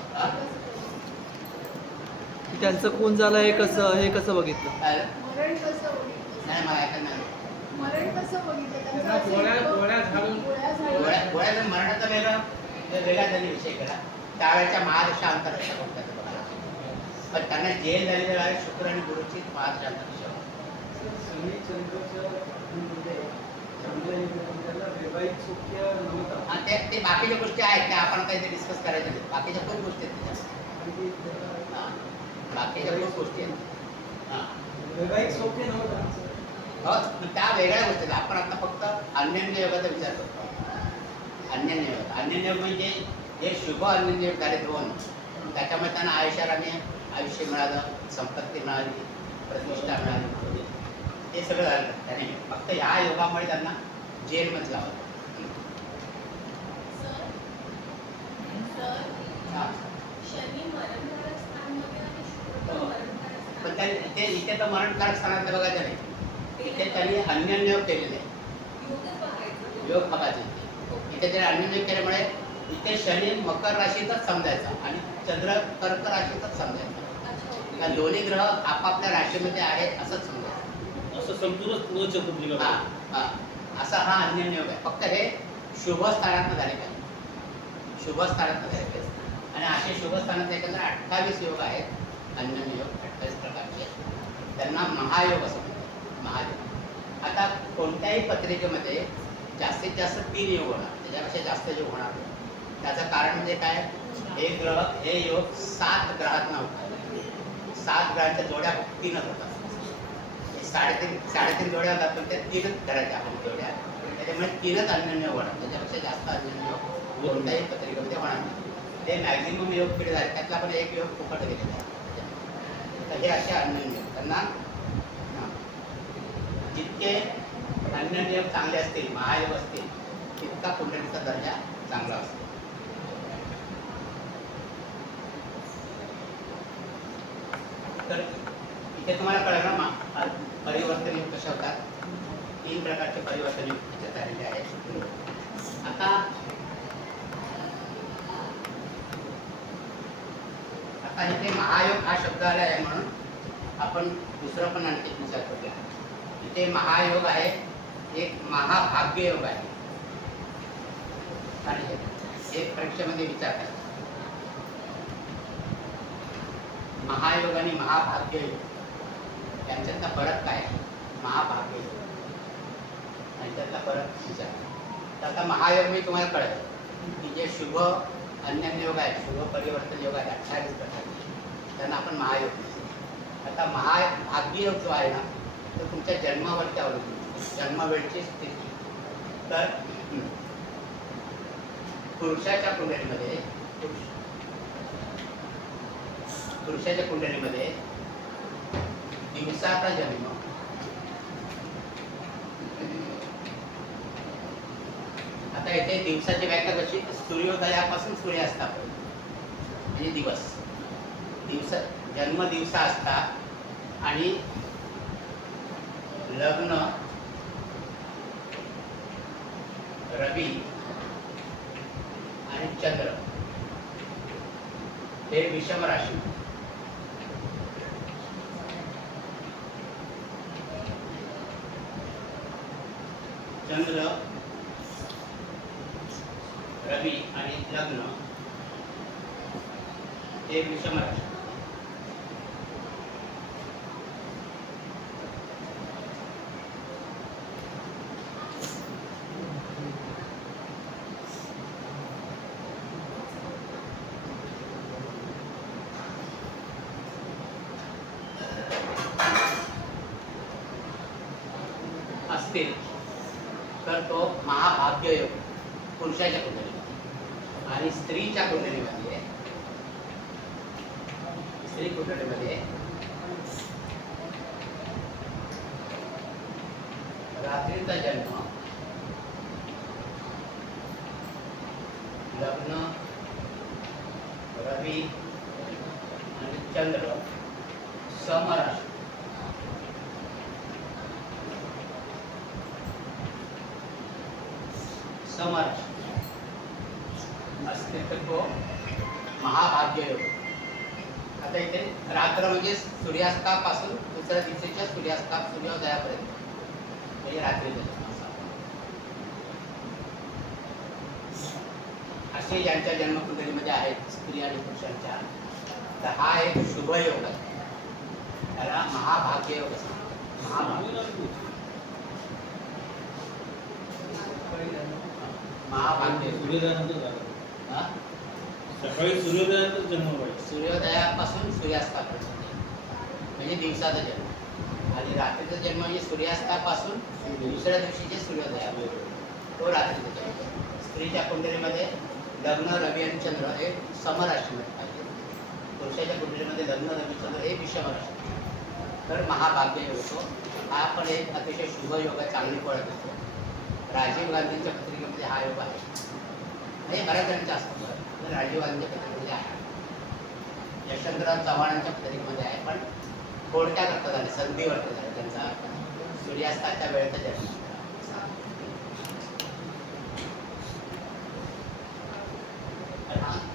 त्यांचं खून झालं हे कसं बघितलं? काय? मरण कसं बघितलं? नाही मला ऐकायला नाही. मरण कसं बघितलं? त्यांचं असं गोळ्या इतकं- गोळ्या घालून- गोळ्या झाल्या. गोळ्याचा मरणाचा वेगळा त्यांनी विषय केला. त्यावेळेच्या महादशा अंतरदशा कोणत्या बघायला, पण त्यांना जेल झालेल्या वेळेस शुक्र आणि गुरुची महादशा अंतरदशा होती. हा, ते बाकीच्या गोष्टी आहेत त्या आपण काही डिस्कस करायच्या नाही. बाकीच्या खूप गोष्टी आहेत त्याच्यात. हा, बाकीच्या खूप गोष्टी आहेत. हा. हो, पण त्या वेगळ्या गोष्टी आहेत. आपण आता फक्त अन्यन्य योगाचा विचार करतो. अन्यन्य योग, अन्यन्य योग म्हणजे जे शुभ अन्यन्य योग झाले 2, त्याच्यामुळे त्यांना आयुष्याने आयुष्य मिळालं, संपत्ती मिळाली, प्रतिष्ठा मिळाली, हे सगळं झालं त्याने. फक्त ह्या योगामुळे त्यांना जेलमध्ये लावलं. हा. पण त्यांनी इथे तर मरणकारक स्थानात बघायचं नाही. इथे त्यांनी अन्यन्य योग केलेले आहे. योग बघायचे इथे त्यांनी अन्यन्य योग केल्यामुळे इथे शनी मकर राशीतच समजायचा आणि चंद्र कर्क राशीतच समजायचा. कारण दोन्ही ग्रह आपापल्या राशीमध्ये आहेत असंच समजायचं. असं समजूनच पुढे चतुर्भुज. हा हा, असा हा अन्यन्य योग आहे. फक्त हे शुभ स्थानात झाले पाहिजे. शुभ स्थानात झाले पाहिजे. आणि असे शुभ स्थानात एकंदर 28 योग आहेत. अन्यन्य योग 28 प्रकारचे, त्यांना महायोग असं म्हणतात. महायोग. आता कोणत्याही पत्रिकेमध्ये जास्तीत जास्त 3 योग होणार, त्याच्यापेक्षा जास्त योग होणार नाही. त्याचं कारण म्हणजे काय? हे योग 7 ग्रहात नव्हतात. 7 ग्रहांच्या जोड्या 3च होतात. 3.5 जोड्या होतात, पण त्या 3च धरायच्या आपण जोड्या. त्याच्यामुळे 3च अन्यन्य योग होणार. त्याच्यापेक्षा जास्त अन्यन्य योग कोणत्याही पत्रिकेमध्ये होणार नाही. ते मॅक्झिमम योग पिढी झाले, त्यातला पण एक योग फुकट गेलेला आहे. तर हे असे अन्यन्य योग. त्यांना जितके अन्यन्य योग चांगले असतील, महायोग असतील, तितका कुंडलीचा दर्जा चांगला असतो. तर इथे तुम्हाला कळलं ना परिवर्तन योग कसे होतात. 3 प्रकारचे परिवर्तन योग त्याच्यात आलेले आहेत. आता इथे महायोग हा शब्द आला आहे म्हणून आपण दुसरं पण आणखी विचार करूया. इथे महायोग आहे, एक महाभाग्य योग आहे. आणि हे परीक्षेमध्ये विचारतात. महायोग आणि महाभाग्य योग यांच्यातला फरक काय आहे? महाभाग्य योग यांच्यातला फरक विचार. तर आता महायोग मी तुम्हाला कळलं की जे शुभ अन्यन्य योग आहे, शुभ परिवर्तन योग आहे 28 प्रकारचे, त्यांना आपण महायोग म्हणतो. आता महाभाग्य योग जो आहे ना, तो तुमच्या जन्मावरती अवलंबून, जन्मवेळची स्थिती. तर पुरुषाच्या कुंडलीमध्ये पुरुषाच्या कुंडलीमध्ये दिवसाचा जन्म, आता इथे दिवसाची व्याख्या कशी, सूर्योदयापासून सूर्यास्तापर्यंत म्हणजे दिवस. जन्म दिवसा असतात आणि लग्न रवी आणि चंद्र हे विषम राशी. चंद्र रवी आणि लग्न हे विषम राशी. असतील तर तो महाभाग्य योग पुरुषाच्या कुंडलीमध्ये. आणि स्त्रीच्या कुंडलीमध्ये रात्रीचा जन्म, लग्न रवी आणि चंद्र समराशी. समराशी असतील तर तो महाभाग्य योग. आता इथे रात्र म्हणजे सूर्यास्तापासून दुसऱ्या दिवशीच्या सूर्योदयापर्यंत म्हणजे रात्रीचा जन्म असा. असे ज्यांच्या जन्मकुंडलीमध्ये आहेत स्त्री आणि पुरुषांच्या, तर हा एक शुभ योग आहे. त्याला महाभाग्य योग असतो. महाभाग्य सूर्योदयानंतर झालं. हा? सकाळी सूर्योदयानंतर जन्म व्हायचा. सूर्योदयापासून सूर्यास्तापर्यंत म्हणजे दिवसाचा जन्म. आणि रात्रीचा जन्म म्हणजे सूर्यास्तापासून दुसऱ्या दिवशीचे सूर्योदयापर्यंत तो रात्रीचा जन्म. स्त्रीच्या कुंडलीमध्ये लग्न रवी आणि चंद्र हे समराशीमध्ये पाहिजे. पुरुषाच्या कुंडलीमध्ये लग्न रवी चंद्र हे विषम राशी. तर महाभाग्य योग होतो. हा पण एक अतिशय शुभ योग आहे, चांगली पळत होतो. राजीव गांधींच्या पत्रिकेमध्ये हा योग आहे. हे बऱ्याच जणांच्या असतो, तर राजीव गांधींच्या पत्रिकेमध्ये आहे. यशवंतराव चव्हाणांच्या पत्रिकेमध्ये आहे, पण थोडक्यात अर्थ झाले, संधी अर्थ झाले. त्यांचा सूर्यास्ताच्या वेळेचा जन्म.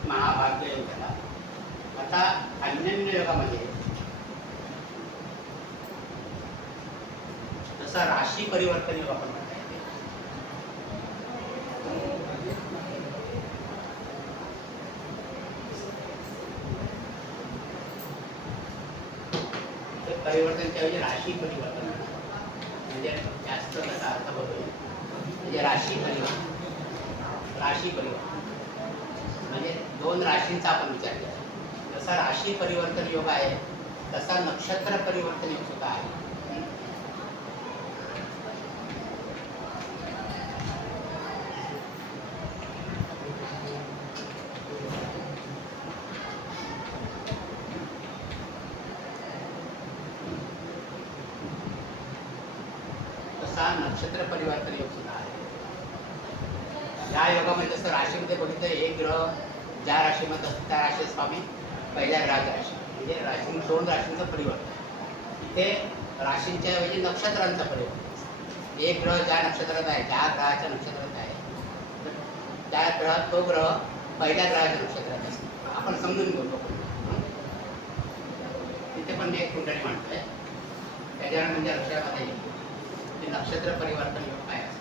महाभाग्य योग झाला. आता अन्यन्य योगामध्ये जसा राशी परिवर्तन योग आपण म्हणता येते. परिवर्तनच्या ऐवजी राशी परिवर्तन म्हणजे जास्त त्याचा अर्थ बघूया. म्हणजे राशी परिवर्तन म्हणजे दोन राशींचा आपण विचार केला. जसा राशी परिवर्तन योग आहे तसा नक्षत्र परिवर्तन योग सुद्धा आहे. नक्षत्र परिवर्तन योग सुद्धा आहे. या योगामध्ये जसं राशीमध्ये बघितलं, एक ग्रह ज्या राशीमध्ये असतो त्या राशी स्वामी पहिल्या ग्रहाच्या राशी म्हणजे राशी दोन राशींचं परिवर्तन. इथे राशींच्या ऐवजी नक्षत्रांचं परिवर्तन. एक ग्रह ज्या नक्षत्रात आहे, ज्या ग्रहाच्या नक्षत्रात आहे, तर त्या ग्रहात तो ग्रह पहिल्या ग्रहाच्या नक्षत्रात असतो. आपण समजून घेऊ. तिथे पण एक कुंडली म्हणतोय, त्याच्यानंतर म्हणजे लक्षामध्ये येईल नक्षत्र परिवर्तन योग काय असतं.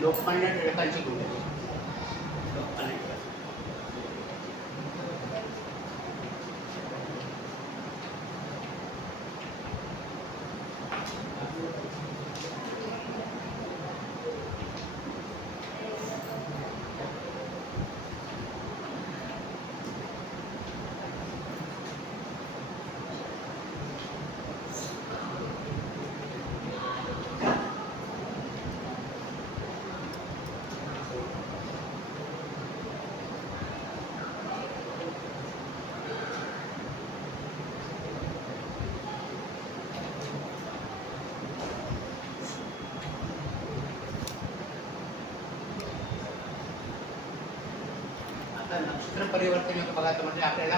लोकमान्य टिळकांची कुंडली. लोकमान्य टिळक आता नक्षत्र परिवर्तन योग बघायचं म्हणजे आपल्याला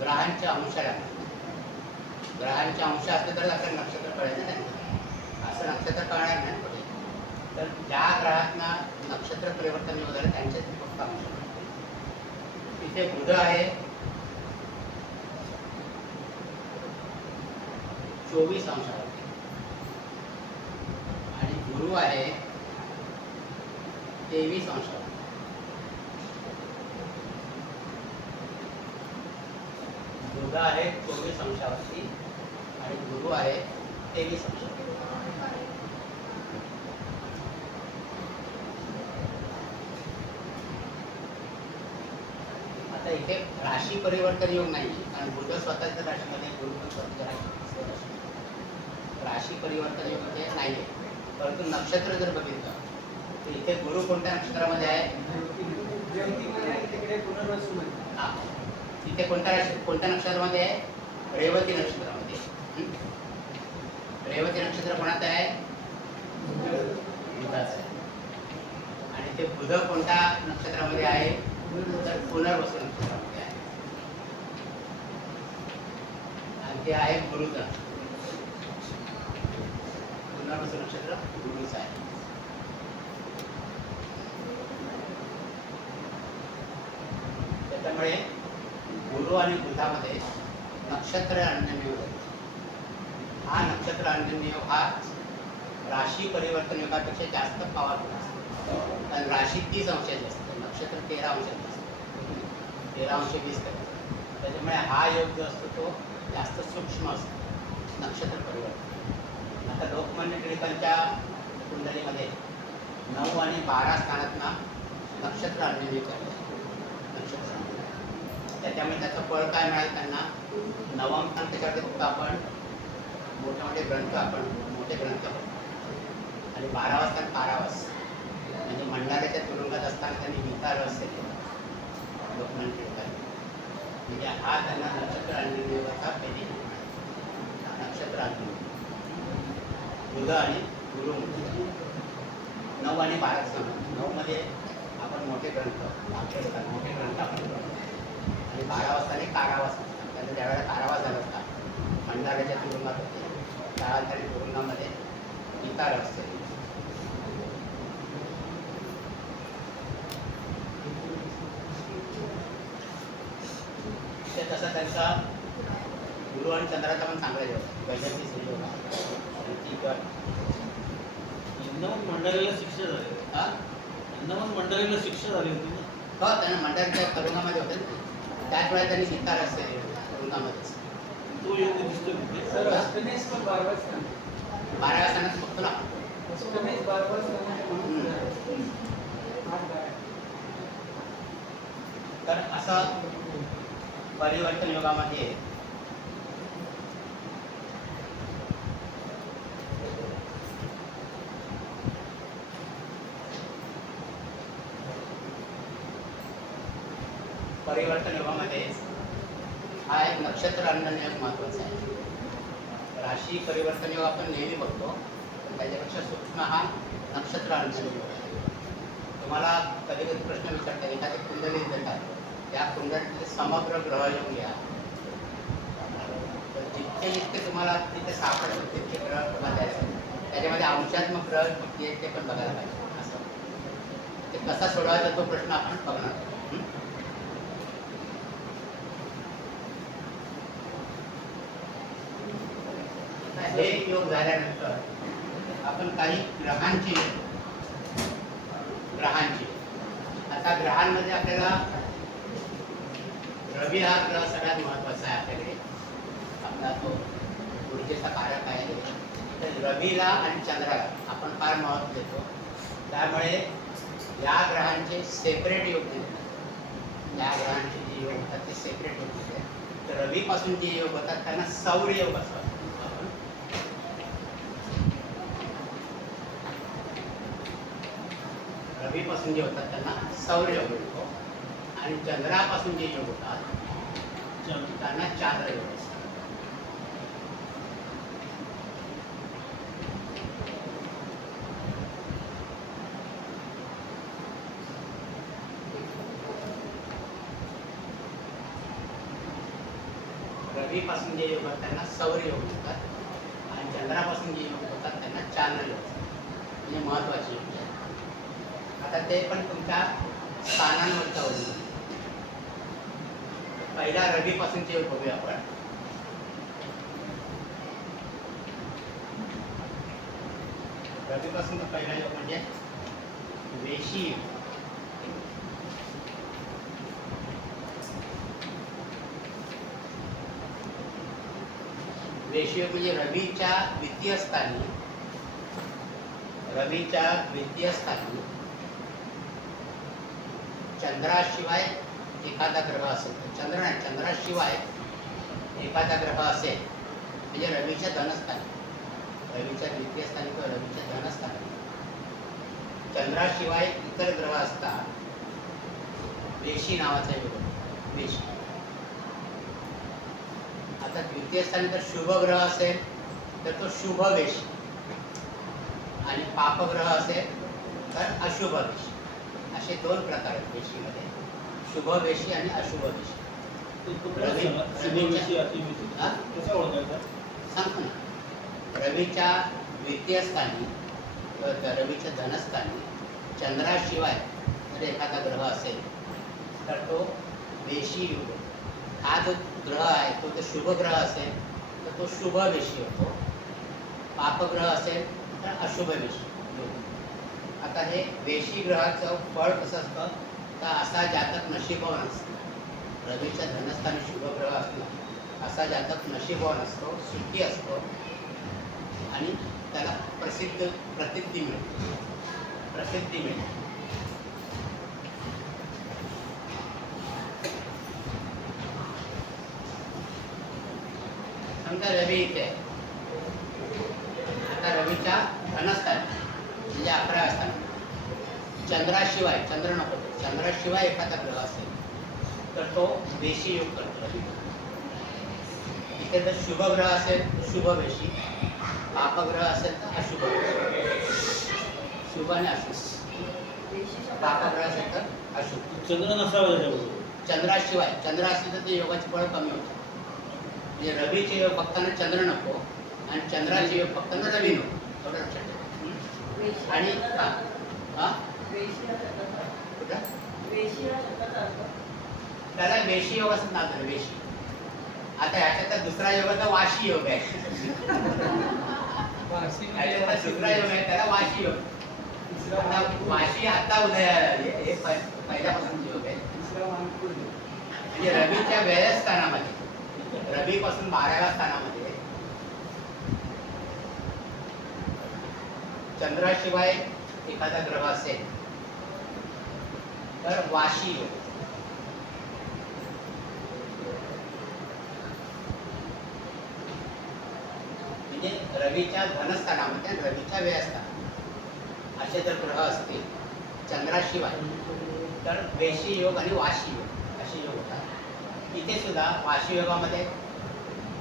ग्रहांच्या अंशाला ग्रहांचे अंश असले तर आपल्याला नक्षत्र कळायचं नाही. असं नक्षत्र कळणार नाही पुढे. तर ज्या ग्रहांना नक्षत्र परिवर्तन योग झालं त्यांचेच फक्त अंश. तिथे बुध आहे 24 अंशावरती आणि गुरु आहे 23 अंशावर. बुध आहे 24 अंशावरती आणि गुरु आहे 23 अंशावरती. आता इथे राशी परिवर्तन योग नाही, कारण बुध स्वतःच्या राशीमध्ये, गुरु पण स्वतःच्या राशीमध्ये. राशी परिवर्तन योग इथे नाही आहे. परंतु नक्षत्र जर बघितलं तर इथे गुरु कोणत्या नक्षत्रामध्ये आहे? हा, इथे कोणत्या नक्षत्रामध्ये आहे? रेवती नक्षत्रामध्ये. रेवती नक्षत्र कोणाचं आहे? बुधाचं आहे. आणि ते बुध कोणत्या नक्षत्रामध्ये आहे? तर पुनर्वसू नक्षत्रामध्ये आहे. आणि ते आहे गुरुचं. पुनर्वसू नक्षत्र गुरुचं आहे. त्यामुळे गुरु आणि बुधामध्ये नक्षत्र अंजन योग. हा नक्षत्र अंजन योग हा राशी परिवर्तन योगापेक्षा जास्त पॉवरफुल असतो. कारण राशी 30 अंशाची असते, नक्षत्र 13 अंशाची असते. 13 अंश 20 करायचं. त्याच्यामुळे हा योग जो असतो तो जास्त सूक्ष्म असतो, नक्षत्र परिवर्तन. आता लोकमान्य टिळकांच्या कुंडलीमध्ये 9 आणि 12 स्थानातना नक्षत्र अंजन योग आहे. नक्षत्र त्याच्यामुळे त्याचं फळ काय मिळालं त्यांना? 9वां स्थान त्याच्याकडे फक्त आपण मोठे ग्रंथ, आपण मोठे ग्रंथ आणि 12वां स्थान कारावास, म्हणजे मंडाऱ्याच्या तुरुंगात असताना त्यांनी गीता रहस्य केलं लोकमान्य टिळकांनी. म्हणजे हा त्यांना नक्षत्र अंजन योगाचा पहिली नक्षत्र अंजन. बुध आणि गुरु 9 आणि 12 स्थान. 9 मध्ये आपण मोठे ग्रंथ, मोठे ग्रंथ आपण आणि 12 वाजता कारावास असतात. त्यांचा ज्यावेळेला कारावास झाला होता, मंडाऱ्याच्या तुरुंगात होते, त्यावेळेला तुरुंगामध्ये गीता रहस्य. ते तसं त्यांचा गुरु आणि चंद्राचा पण चांगला योग, वैजंती सूर्य होता. इंदामन मंडारीला शिक्षा झाली. हा, इंदामन मंडारीला शिक्षा झाली होती ना. हो, त्यांना मंडाऱ्याच्या तुरुंगामध्ये होते ना. त्याच वेळेला त्यांनी गीता रहस्य तुरुंगामध्येच. तो योग दिसतोय कुठे? 12व्या स्थानात फक्त ना. तर असं परिवर्तन योगामध्ये हा एक नक्षत्र अंजन योग महत्वाचा आहे. राशी परिवर्तन योग आपण नेहमी बघतो, पण त्याच्यापेक्षा सूक्ष्म हा नक्षत्र अंजन योग आहे. तुम्हाला कधी कधी प्रश्न विचारतात, एखादी कुंडली देतात, त्या कुंडलीतले समग्र ग्रहयोग घ्या, तर जितके जितके तुम्हाला तिथे सापडतात तितके ग्रह तुम्हाला द्यायचे. त्याच्यामध्ये अंशात्मक ग्रह किती आहेत ते पण बघायला पाहिजे. असं ते कसा सोडवायचा तो प्रश्न आपण बघणार. हे योग झाल्यानंतर आपण काही ग्रहांची आता ग्रहांमध्ये आपल्याला रवी हा ग्रह सगळ्यात महत्वाचा आहे. आपल्याकडे आपला तो ऊर्जेचा कारक आहे. तर रवीला आणि चंद्राला आपण फार महत्त्व देतो. त्यामुळे या ग्रहांचे सेपरेट योग दिले जातात. या ग्रहांचे जे योग होतात ते सेपरेट योग दिले. तर रवीपासून जे योग होतात त्यांना सौर योग असतात. आपण रवीपासून जे होतात त्यांना सौर योग होतो आणि चंद्रापासून जे योग होतात त्यांना चांद्र योग असतात. रवीपासून जे योग होतात त्यांना सौर योग होतात आणि चंद्रापासून जे योग होतात त्यांना चांद्र योग असतात. म्हणजे महत्वाचे योग आहेत. आता ते पण तुमच्या स्थानांवरचा अवलंबून. पहिला रवीपासूनचे योग बघूया आपण. रवीपासूनचा पहिला योग म्हणजे वेशी योग. वेशी योग म्हणजे रवीच्या द्वितीय स्थानी चंद्राशिवाय एखादा ग्रह असेल तर चंद्र नाही, चंद्राशिवाय एखादा ग्रह असेल म्हणजे रवीच्या धनस्थानी, रवीच्या द्वितीय स्थानी किंवा रवीच्या धनस्थानी चंद्राशिवाय इतर ग्रह असतात. वेशी नावाचा योग होतो. वेशी. आता द्वितीय स्थानी जर शुभ ग्रह असेल तर तो शुभ वेशी आणि पापग्रह असेल तर अशुभ वेशी. असे दोन प्रकार आहेत वेशीमध्ये, शुभ वेशी आणि अशुभ वेशी. हा? कसा ओळखायचा? सांगतो ना. रवीच्या द्वितीय स्थानी किंवा रवीच्या धनस्थानी चंद्राशिवाय जर एखादा ग्रह असेल तर तो वेशी योग होतो. हा जो ग्रह आहे तो जर शुभ ग्रह असेल तर तो शुभ वेशी होतो. पापग्रह असेल तर अशुभ वेशी योग होतो. आता हे वेशी ग्रहाचं फळ कसं असतं तर असा जातक नशीबवान असतो. रवीच्या धनस्थानी शुभ ग्रह असला असा जातक नशीबवान असतो, सुखी असतो आणि त्याला प्रसिद्धी मिळते. समजा रवी इथे आहे. आता रवीच्या धनस्थानी म्हणजे 11 स्थानी चंद्राशिवाय, चंद्र नको, चंद्राशिवाय एखादा ग्रह असेल तर तो वेशी योग करतो. इथे जर शुभ ग्रह असेल तर शुभ वेशी, पापग्रह असेल तर अशुभ वेशी. शुभ आणि अशुभ. पापग्रह असेल तर अशुभ. चंद्र नसावा त्याच्याबरोबर. चंद्राशिवाय, चंद्र असेल तर ते योगाचे फळ कमी होतं. म्हणजे रवीचे योग बघताना चंद्र नको आणि चंद्राचे योग बघताना रवी नको. एवढं लक्षात ठेवा. आणि कुठं त्याला वेशी योग असं नाव झालं. वेशी. आता ह्याच्यात दुसरा योग तर वाशी योग आहे. ह्याच्यात दुसरा योग आहे त्याला वाशी योग. आता वाशी आता उदयाला आली. हे पहिल्यापासून योग आहे. म्हणजे रवीच्या व्ययस्थानामध्ये, रवीपासून 12व्या स्थानामध्ये चंद्राशिवाय एखादा ग्रह असेल तर वाशी योग. म्हणजे रवीच्या धनस्थानामध्ये आणि रवीच्या व्ययस्थानात असे जर ग्रह असतील चंद्राशिवाय तर वेशी योग आणि वाशी योग असे योग होतात. इथे सुद्धा वाशी योगामध्ये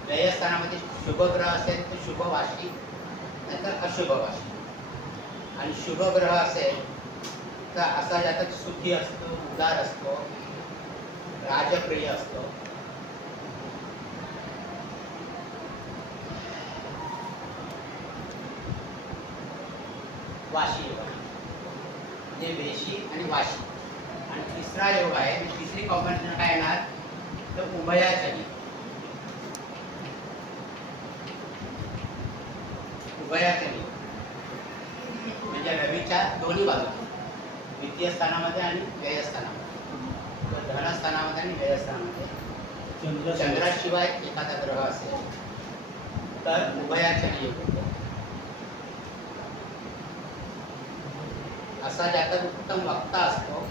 व्ययस्थानामध्ये शुभ ग्रह असेल तर शुभ वाशी नाहीतर अशुभ वाशी. आणि शुभ ग्रह असेल तर असा जातक सुखी असतो, उदार असतो, राजप्रिय असतो. वाशी योग म्हणजे वेशी आणि वाशी. आणि तिसरा योग आहे, तिसरी कॉम्बिनेशन काय येणार तर उभयाचली. उभयाचली म्हणजे रवीच्या दोन्ही बाजू, द्वितीय स्थानामध्ये आणि व्ययस्थानामध्ये, धनस्थानामध्ये आणि व्ययस्थानामध्ये चंद्राशिवाय एखादा ग्रह असेल तर उभयाचली योग होतो. असा ज्याचा उत्तम वक्ता असतो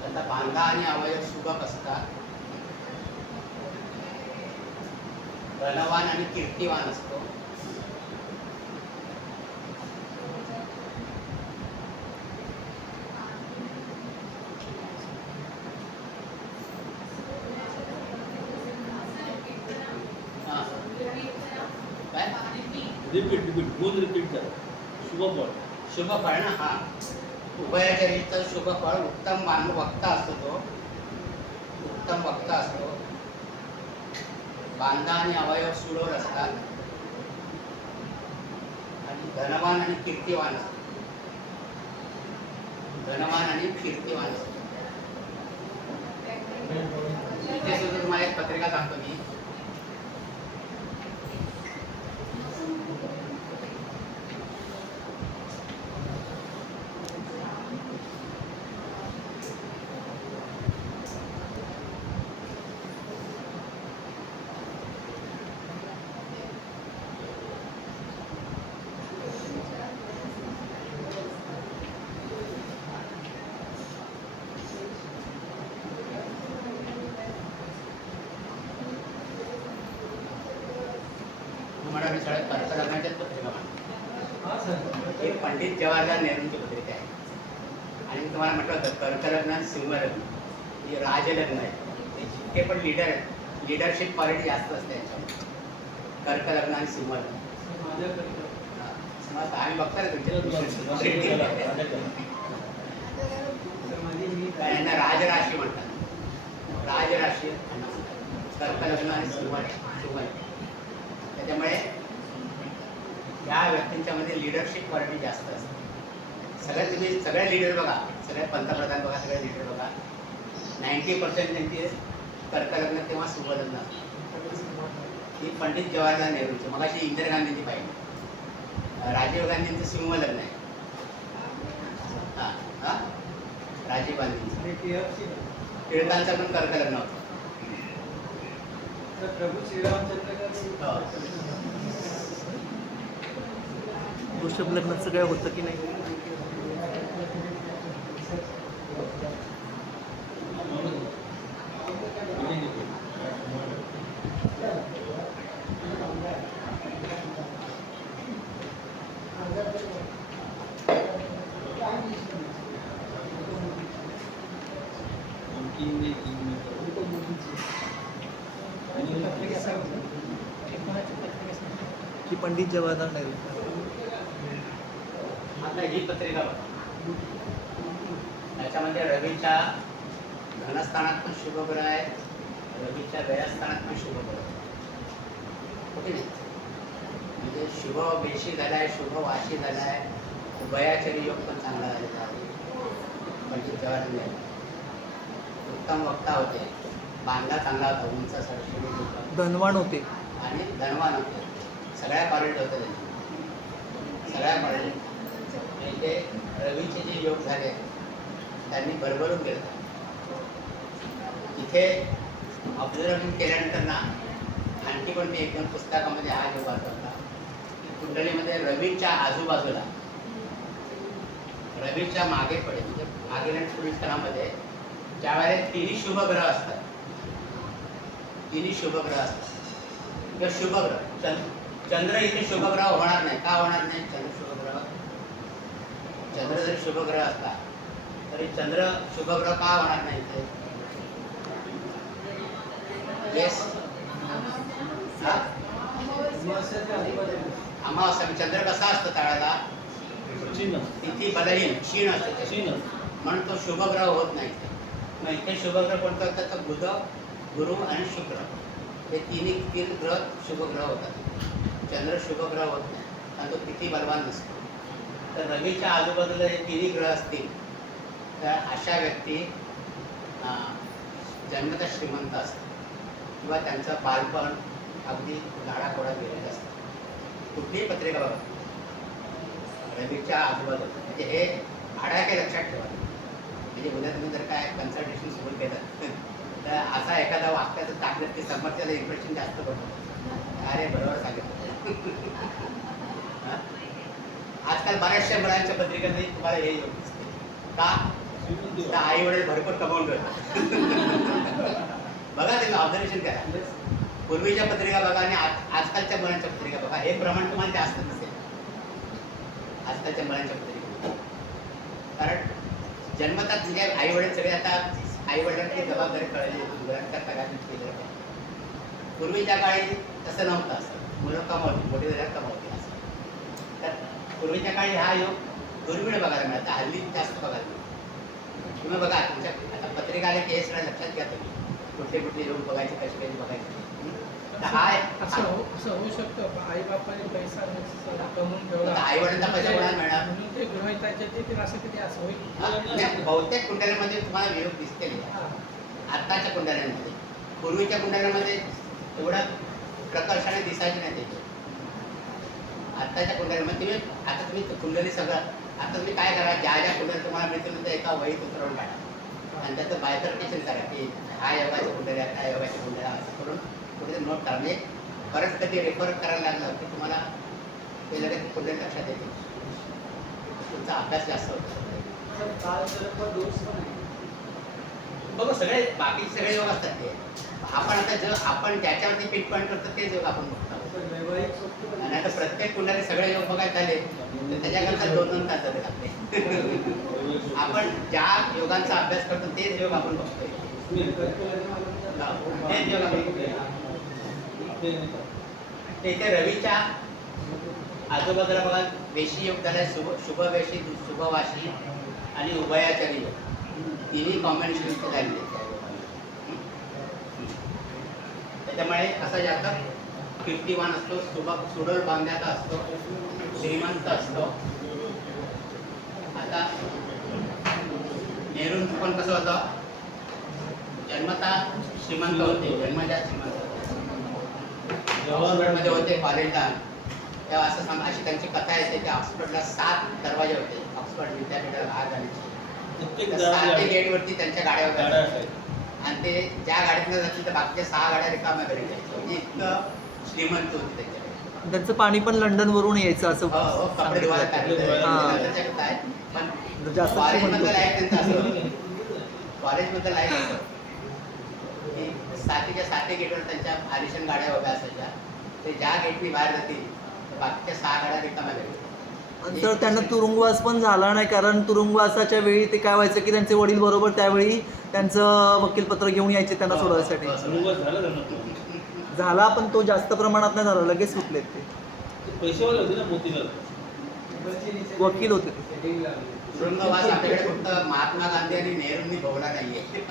त्याचा बांधा आणि अवयव सुबक असतात, धनवान आणि कीर्तिवान असतो, हा. काय रिपीट गुण रिपीट करा. शुभ फळ. शुभ फळ ना, हा उभयचरित्र शुभ फळ, उत्तम वक्ता असतो तो, उत्तम वक्ता असतो, बांधा आणि अवयव सुडोर असतात आणि धनवान आणि कीर्तिवान असतो, धनवान आणि कीर्तिवान असतो. इथे सुद्धा तुम्हाला एक पत्रिका सांगतो मी. मराठी शाळेत कर्कलग्नाच्याच पत्रिका मांडतो. एक पंडित जवाहरलाल नेहरूंची पत्रिका आहे. आणि मी तुम्हाला म्हटलं होतं कर्कलग्न सिंहलग्न हे राजलग्न आहे. ते जितके पण लिडरशिप क्वालिटी जास्त असते याच्यामध्ये. कर्कलग्न आणि सिंहलग्न आम्ही बघता ना तुमच्या यांना राजराशी म्हणतात. राजराशी कर्कलग्न आणि सिंहलग्न. त्याच्यामुळे या व्यक्तींच्यामध्ये लिडरशिप क्वालिटी जास्त असते. सगळे लीडर बघा, सगळे पंतप्रधान बघा, सगळे लीडर बघा, 90% त्यांची कर्कलग्न किंवा सिंहलग्न असते. ही पंडित जवाहरलाल नेहरूंची, मगाशी इंदिरा गांधींची पाहिजे, राजीव गांधींचं सिंहलग्न आहे. हां हां राजीव गांधींचं. टिळकांचं पण कर्कलग्न होतं. प्रभू श्रीरामचंद्र वृषभ लग्नाचं काय होतं की नाही? की पंडित जवाहरलाल नेहरू. आता ही पत्रिका बघा, त्याच्यामध्ये रवीच्या धनस्थानात पण शुभग्रह आहे, रवीच्या व्ययस्थानात पण शुभग्रह आहे. ओके नाही? म्हणजे शुभ बेशी झालाय, शुभ वाशी झालाय, उभयाचरी योग पण चांगला झालेला आहे. पंडित जवाहरलाल नेहरू उत्तम वक्ता होते, बांधा चांगला होता, उंच सरशील होता, धनवान होते आणि धनवान होते. सगळ्या क्वालिटी होत्या त्यांनी, सगळ्या क्वालिटी. म्हणजे रवीचे जे योग झाले त्यांनी भरभरून केलं. इथे ऑब्झर्वेशन केल्यानंतर ना आणखी पण मी एकदम पुस्तकामध्ये हा योग वाचला. कुंडलीमध्ये रवीच्या आजूबाजूला, रवीच्या मागे पडे म्हणजे मागील आणि पुढील स्थळामध्ये ज्या वेळेला तिन्ही शुभग्रह असतात, तिन्ही शुभग्रह असतात किंवा शुभग्रह, चंद्र इथे शुभग्रह होणार नाही. का होणार नाही? चंद्र जरी शुभग्रह असला तरी चंद्र शुभग्रह का होणार नाही इथे? येस, अमावस्या. चंद्र कसा असतो तळाला? तिथी बलहीन क्षीण असते, म्हणून तो शुभग्रह होत नाही. मग इथे शुभग्रह कोणतं होतं तर बुध, गुरु आणि शुक्र हे तीन ग्रह शुभग्रह होतात. चंद्र शुभग्रह होत नाही आणि तो किती बलवान नसतो. तर रवीच्या आजूबाजूला हे तिन्ही ग्रह असतील तर अशा व्यक्ती जन्मतः श्रीमंत असतात किंवा त्यांचं बालपण अगदी झाडाखोडात गेलेलं असतं. कुठलीही पत्रिका बघा, रवीच्या आजूबाजूला म्हणजे हे आडाखे लक्षात ठेवा. म्हणजे उद्या तुम्ही जर काय कन्सल्टेशन सुरू केलं तर असा एखादा वाक्याचं टाकलं की समोरच्याला इम्प्रेशन जास्त पडतं. अरे बरोबर सांगितलं. हा? आजकाल बऱ्याचशा मुलांच्या पत्रिकेतही तुम्हाला हे योग दिसते. का? तर आई वडील भरपूर कमावून ठेवतात. बघा तुम्ही ऑब्झर्वेशन करा. पूर्वीच्या पत्रिका बघा आणि आजकालच्या मुलांच्या पत्रिका बघा, हे प्रमाण तुम्हाला जास्त दिसेल आजकालच्या मुलांच्या पत्रिका. कारण जन्मतात म्हणजे आई वडील सगळे आता आई वडिलांची जबाबदारी कळली, मुलांच्या तगारी केलं. पूर्वीच्या काळी तसं नव्हतं. असं मुलं कमावली, मोठी झाल्यावर कमावली असं. तर पूर्वीच्या काळी हा योग दुर्मिळ बघायला मिळाला, हल्ली जास्त बघायला मिळतो. तुम्ही बघा तुमच्या आता पत्रिका आल्या की हे सगळं लक्षात घ्या तुम्ही, कुठले कुठले योग बघायचे, कसे कसे बघायचे. तर असं होऊ शकतं आई बापाने पैसा कमवून ठेवला, आई वडिलांचा पैसा कोणाला मिळणार? म्हणून ते गृहिताचे ते असं किती असं होईल. नाही, बहुतेक कुंडल्यांमध्ये तुम्हाला वियोग दिसतील. आत्ताच्या कुंडल्यांमध्ये, पूर्वीच्या कुंडल्यांमध्ये एवढा प्रकर्षाने दिसायचे नाही त्याचे. आत्ताच्या कुंडल्यांमध्ये आता तुम्ही कुंडली सगळं आता तुम्ही काय करा, ज्या ज्या कुंडल्या तुम्हाला मिळतील त्या एका वहीत उतरवून काढा आणि त्याचं बायफर्केशन करा की हा योगाच्या कुंडल्या, त्या योगाच्या कुंडल्या, असं करून कुठे नोट करा. म्हणजे परत कधी रेफर करायला लागलं की तुम्हाला ते लगेच कुंडली लक्षात येते. तुमचा अभ्यास जास्त होतो. बघा सगळे बाकी सगळे योग असतात ते. आपण आता जर आपण ज्याच्यावरती पिक पॉईंट करतो तेच योग आपण बघतो. आणि आता प्रत्येक कुंडाने सगळे योग बघायला झाले तर त्याच्याकरता 2-2 तास जाते आपले. आपण ज्या योगांचा अभ्यास करतो तेच योग आपण बघतोय. तेच योग आपण बघतोय. इथे रवीच्या आजूबाजूला बघा वेशी योग झालाय, शुभवेशी, शुभवाशी आणि उभयाचारी योग. तिन्ही कॉम्बिनेशन इथे झालेले. त्याच्यामुळे असं जास्त कीर्तिवान असतो, सुडोल बांध्याचा असतो, श्रीमंत असतो. आता नेहरूंचं पण कसं होतं, जन्मता श्रीमंत होते, जन्मजात श्रीमंत होते. ऑक्सफर्डमध्ये होते कॉलेजला तेव्हा असं सांग, अशी त्यांची कथा येते की ऑक्सफर्डला 7 दरवाजे होते. ऑक्सफर्ड विद्यापीठाला आत जाण्याचे 7 गेटवरती त्यांच्या गाड्या होत्या आणि ते ज्या गाडीतनं जातील तर बाकीच्या 6 गाड्या रिकाम्या घरी जायच्या. म्हणजे इतकं श्रीमंत होते त्यांच्याकडे. त्यांचं पाणी पण लंडन वरून यायचं असं हो, कपडे धुवायला काय पण जास्त कॉलेजमधलं लाईफ त्यांचं असं, कॉलेजमधलं लाईफ असं की 7च्या 7 गेटवर त्यांच्या आलिशान गाड्या उभ्या असायच्या. ते ज्या गेटनी बाहेर जातील बाकीच्या 6 गाड्या रिकाम्या घरी. तर त्यांना तुरुंगवास पण झाला नाही, कारण तुरुंगवासाच्या वेळी ते काय व्हायचं की त्यांचे वडील बरोबर त्यावेळी त्यांचं वकीलपत्र घेऊन यायचे त्यांना सोडवायसाठी. झाला पण तो जास्त प्रमाणात नाही झाला, लगेच सुटलेत ते. पैसेवाले होते ना मोतीलाल, वकील होते ते. तुरुंगवास आपल्याकडे फक्त महात्मा गांधी आणि नेहरूंनी भोगला नाहीये.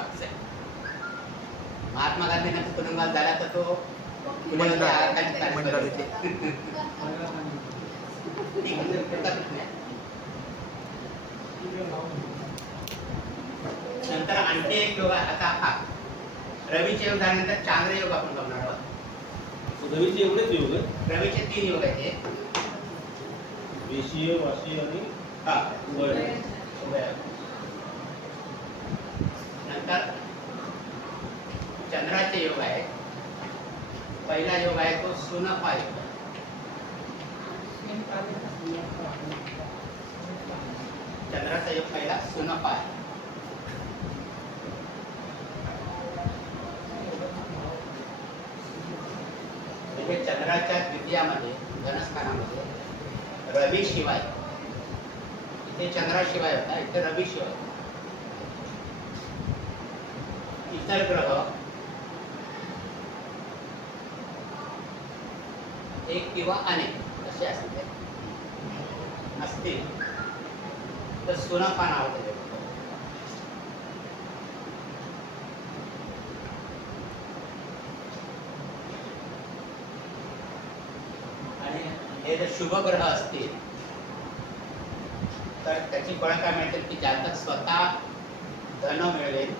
महात्मा गांधींना तुरुंगवास झाला तर तो नंतर आणखी एक योग आहे. आता हा रवीचे योग झाल्यानंतर चांद्र योग आपण बघणार आहोत. रवीचे एवढेच योग आहेत. रवीचे 3 योग आहेत. वेशीय, वाशी आणि उभय. नंतर चंद्राचे योग आहे. पहिला योग आहे तो सुनफा योग. चंद्राचा योग पहिला सुनफा आहे. म्हणजे चंद्राच्या द्वितीयामध्ये धनस्थानामध्ये रवी शिवाय, इथे चंद्राशिवाय होता, इथे रवी शिवाय इतर ग्रह एक किंवा अनेक असे असतील तर सुनफा नाव त्याचे. आणि हे जर शुभ ग्रह असतील तर त्याची फळं काय मिळतील की जातक स्वतः धन मिळेल,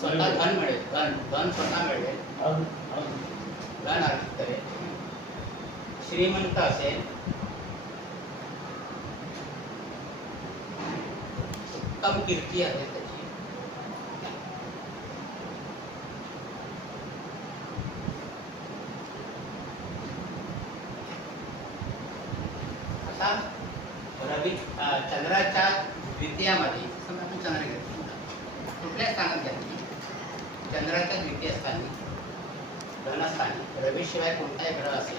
स्वतः धन मिळेल, धन स्वतः मिळेल, धन अर्जित करेल, श्रीमंत असेल, उत्तम कीर्ती असेल त्याची, द्वितीयामध्ये समजा आपण चंद्र घेतला कुठल्या स्थानात घेतली चंद्राच्या द्वितीय स्थानी धनस्थानी रवीशिवाय कोणताही ग्रह असेल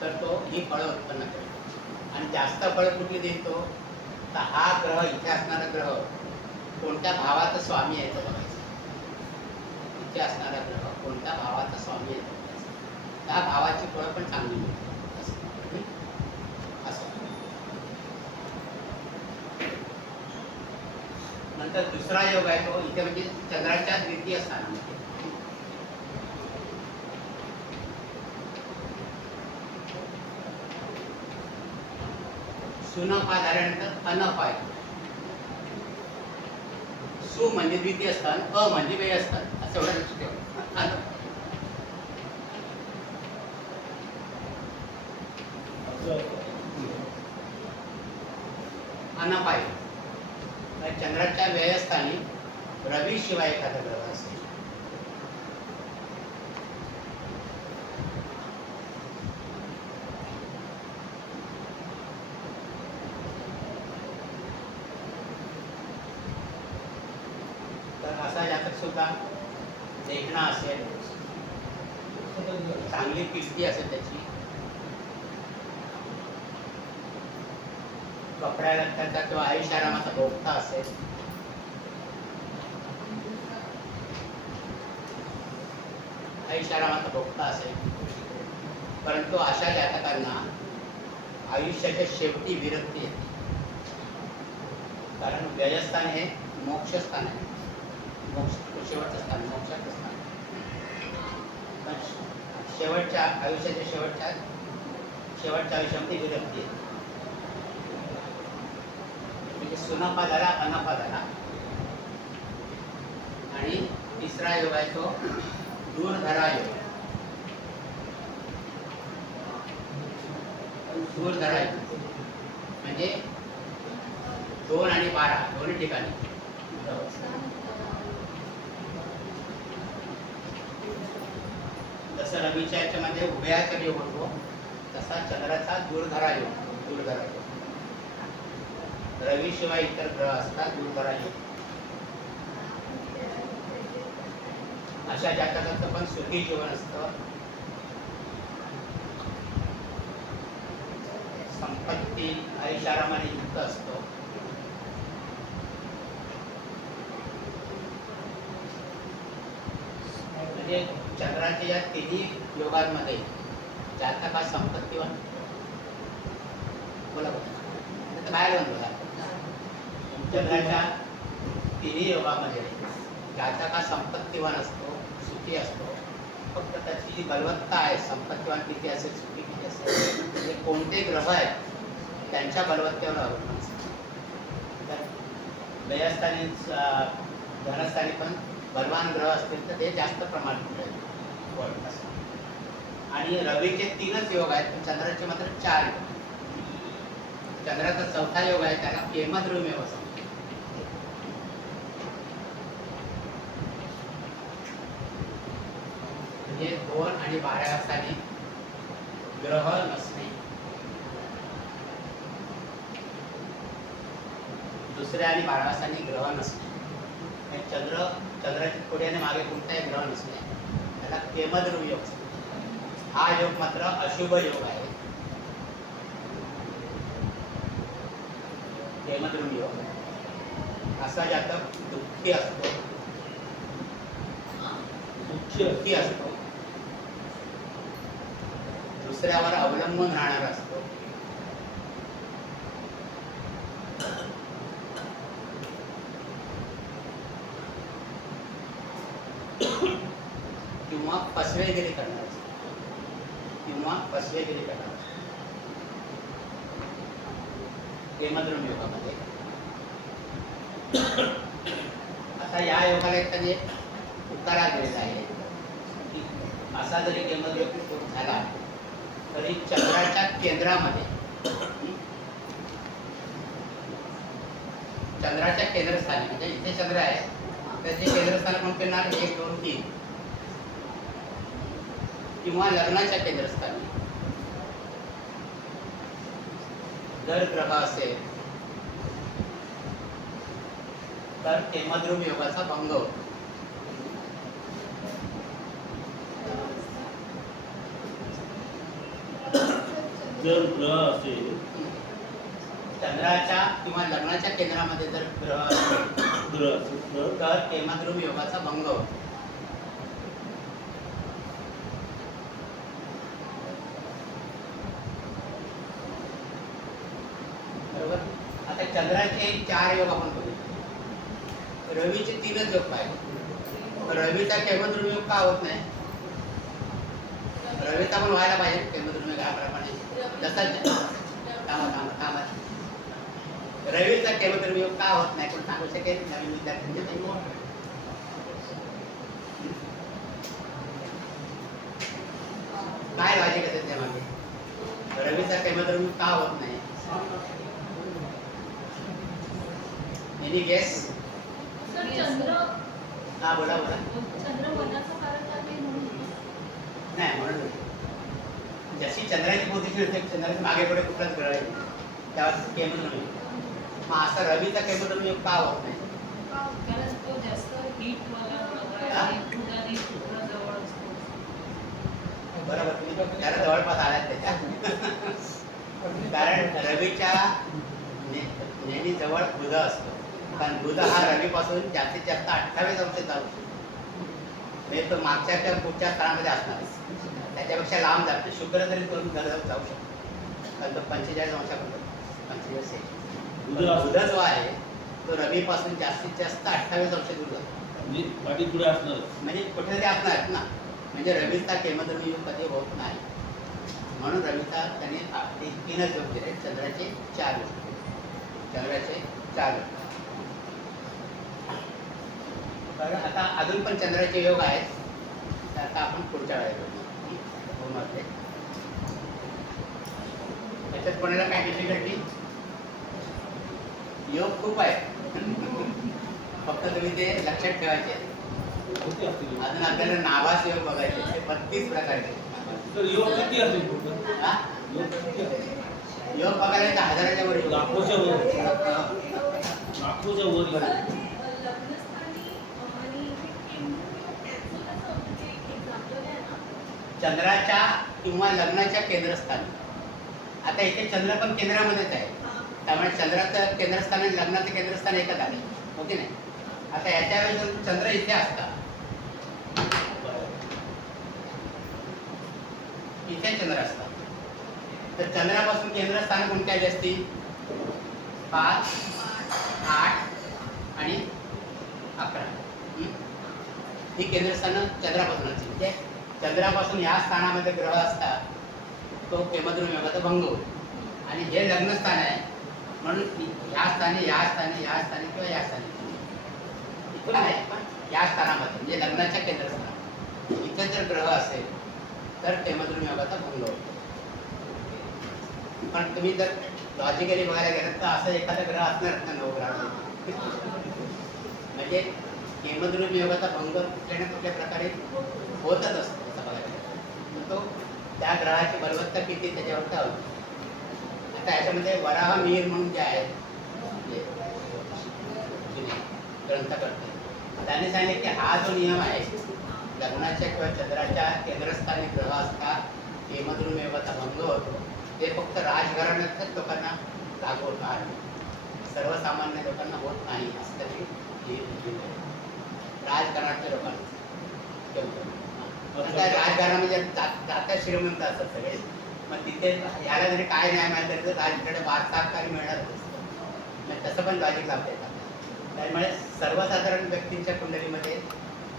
तर तो ही फळं उत्पन्न करेल आणि जास्त फळं कुठली देतो तर हा ग्रह इथे असणारा ग्रह कोणत्या भावाचा स्वामी आहे तो बघायचा इथे असणारा ग्रह कोणत्या भावाचा स्वामी आहे तो बघायचा त्या भावाची फळं पण चांगली मिळतात असं नंतर दुसरा योग आहे तो इथे म्हणजे चंद्राच्या द्वितीय स्थानामध्ये सुनफा झाल्यानंतर अनफा आहे सु म्हणजे द्वितीय स्थान अ म्हणजे व्यय स्थान असं एवढं लक्षात ठेवा अनफा आहे चंद्राच्या व्ययस्थानी रवी शिवाय एखादा ग्रह असेल तर असा जातक सुद्धा देखणा असेल चांगली कीर्ती असेल त्याची कपड्या लत्याचा किंवा आयुष्य आरामाचा भोगता असेल आयुष्य आरामाचा भोगता असेल परंतु अशा जातकांना आयुष्याच्या शेवटी विरक्ती येते कारण व्ययस्थान हे मोक्षस्थान आहे मोक्ष शेवटचं स्थान मोक्षाचं स्थान पण शेवटच्या आयुष्याच्या शेवटच्या आयुष्यामध्ये विरक्ती येते म्हणजे सुनफा झाला अनफा झाला आणि तिसरा योग आहे तो दूरधरा योग दूरधरा योग म्हणजे 2 आणि 12 दोन्ही ठिकाणी जसं रवीच्या याच्यामध्ये उभयाचा योग होतो तसा चंद्राचा दूरधरा योग रवी शिवाय इतर ग्रह असतात दूरधरा योग अशा जातकाचं पण सुखी जीवन असतं संपत्ती आयुष्यारामाने युक्त असतो म्हणजे चंद्राच्या या तिन्ही योगांमध्ये जातक हा संपत्तीवान बोला बाहेर बोला चंद्राच्या तिन्ही योगामध्ये जातक हा संपत्तीवान असतो सुखी असतो फक्त त्याची जी बलवत्ता आहे संपत्तीवान किती असेल सुखी किती असेल म्हणजे कोणते ग्रह आहेत त्यांच्या बलवत्तेवर अवलंबून असतं तर व्ययस्थानी धनस्थानी पण बलवान ग्रह असतील तर ते जास्त प्रमाणात मिळेल आणि रवीचे 3च योग आहेत पण चंद्राचे मात्र 4 योग चंद्राचा चौथा योग आहे त्याला केमद्रुमेव असं म्हणजे 2 आणि 12 स्थानी ग्रह नसणे दुसऱ्या आणि 12 स्थानी ग्रह नसणे चंद्राच्या पुढे आणि मागे कोणताही ग्रह नसणे त्याला केमद्रुम योग असतो हा योग मात्र अशुभ योग आहे केमद्रुम योग असा जातक दुःखी असतो दुःखी असतो दुसऱ्यावर अवलंबून राहणारा असतो किंवा फसवेगिरी करणार केमद्रुम योगामध्ये आता या योगाला एखादी उतारा दिलेला आहे की असा जरी केमद्रुम झाला तरी चंद्राच्या केंद्रामध्ये चंद्राच्या केंद्रस्थानी म्हणजे इथे चंद्र आहे त्याचे केंद्रस्थान कोणते ना 1 2 3 किंवा लग्नाच्या केंद्रस्थानी जर ग्रह असेल तर केमद्रुम योगाचा भंग होतो. जर ग्रह असेल चंद्राच्या किंवा लग्नाच्या केंद्रामध्ये जर ग्रह असेल तर केमद्रुम योगाचा भंग होतो. बरोबर. आता चंद्राचे 4 योग आपण बघितले. रवीचे 3च योग पाहिले. रवीचा केमद्रुम योग का होत नाही? रवीचा पण व्हायला पाहिजे केमद्रुम योग याप्रमाणे. रवीचा केमद्रुम योग का होत नाही कोण सांगू शकेल? नवीन विद्यार्थ्यांचे काय लॉजिक असेल त्यामागे? रवीचा केमद्रुम योग का होत नाही? Any guess? सर चंद्र हा बोला बोला. चंद्र वनाचं कारण आहे म्हणून नाही म्हणून जशी चंद्राची पोझिशन असते चंद्राच्या मागे पुढे कुठलाच ग्रह आहे त्यावर केमद्रुम योग. मग असा रवीचा केमद्रुम योग का होत नाही? कारण तो जास्त हीट वाला ग्रह आहे. बुध आणि शुक्र जवळ असतो. बरोबर तुम्ही त्याला जवळपास आलात त्याच्या. कारण रवीच्या नेहमी जवळ बुध असतो. कारण बुध हा रवीपासून जास्तीत जास्त 28 अंश जाऊ शकतो. म्हणजे तो मागच्या किंवा पुढच्या स्थानामध्ये असणार. त्याच्यापेक्षा लांब जातो. शुक्र जरी करून जाऊ शकतो कारण तो 45 अंशापर्यंत 45 बुध जो आहे तो रवीपासून जास्तीत जास्त 28 अंश दूर जातो. बाकी पुढे असणार म्हणजे कुठेतरी असणार ना. म्हणजे रवीचा केमद्रुम योग कधी होत नाही. म्हणून रवीचा त्याने 3च योग दिले. चंद्राचे 4 योग. चंद्राचे 4 योग. तर आता अजून पण चंद्राचे योग आहेत. तर आता आपण पुढच्या वेळेला बघू. त्याच्यात कोणाला काय डिफिकल्टी? योग खूप आहे. फक्त तुम्ही ते लक्षात ठेवायचे. किती असतील अजून आपल्याला नावास योग बघायचे. ते 32 प्रकारचे. तर योग किती असतील? हा? योग किती असतील? योग बघायला तर 1000च्या वर योग. लाखोच्या वर लग्नस्थानी आणि केंद्र एक्झाम्पल आहे ना. चंद्राच्या किंवा लग्नाच्या केंद्रस्थानी. आता इथे चंद्र पण केंद्रामध्येच आहे. त्यामुळे चंद्राचं केंद्रस्थान आणि लग्नाचं केंद्रस्थान एकच आहे. हो की नाही? आता याच्या वेळेस चंद्र इथे असता. इथे चंद्र असतात. तर चंद्रापासून केंद्रस्थान कोणते आले असतील? 5, 8 आणि 11. ही केंद्रस्थानं चंद्रापासून असतील. म्हणजे चंद्रापासून या स्थानामध्ये ग्रह असतात तो केमद्रुम योगाचा भंग होतो. आणि हे लग्नस्थान आहे म्हणून या स्थानी या स्थानी या स्थानी किंवा या स्थानी इथून आहे पण या स्थानामध्ये म्हणजे लग्नाच्या केंद्रस्थानात इथे जर ग्रह असेल तर केमद्रुम योगाचा भंग होतो. पण तुम्ही जर लॉजिकली बघायला गेलात तर असं एखादा ग्रह असणार ना नवग्रहामध्ये. म्हणजे केमद्रुम योगाचा भंग कुठल्या ना कुठल्या प्रकारे होतच असतो असं बघायला गेलं. तो त्या ग्रहाची बलवत्ता किती त्याच्यावर अवलंबून. आता याच्यामध्ये वराह मिहीर म्हणून जे आहेत ग्रंथकर्ते त्यांनी सांगितले की हा जो नियम आहे लग्नाच्या किंवा चंद्राच्या केंद्रस्थानी ग्रह असतात केमद्रुम योगाचा भंग होतो. ते फक्त राजघराण्यातल्याच लोकांना लागू होत आहे. सर्वसामान्य लोकांना होत नाही असं तरी राजकारणातल्या लोकांना. राजकारणामध्ये जात्या श्रीमंत असतात सगळे. मग तिथे याला जरी काय न्याय मिळाला तरी राजकडे वारसाहक्काने मिळणारच असतं. तसं पण लॉजिक लावता येतात. त्यामुळे सर्वसाधारण व्यक्तींच्या कुंडलीमध्ये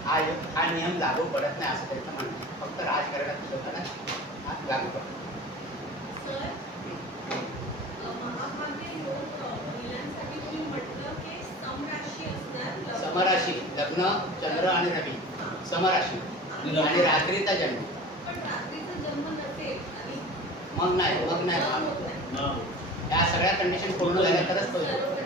हा नियम लागू पडत नाही असं त्यांचं म्हणणं आहे. फक्त राजकारणातील लोकांना हा लागू पडतो. सर महाभाग्य योग महिलांसाठी तुम्ही म्हटलं की समराशी असणार. समराशी लग्न चंद्र आणि रवी समराशी आणि रात्रीचा जन्म. पण रात्रीचा जन्म नसेल आणि मग नाही होत नाही. या सगळ्या कंडिशन पूर्ण झाल्या तरच तो येतो.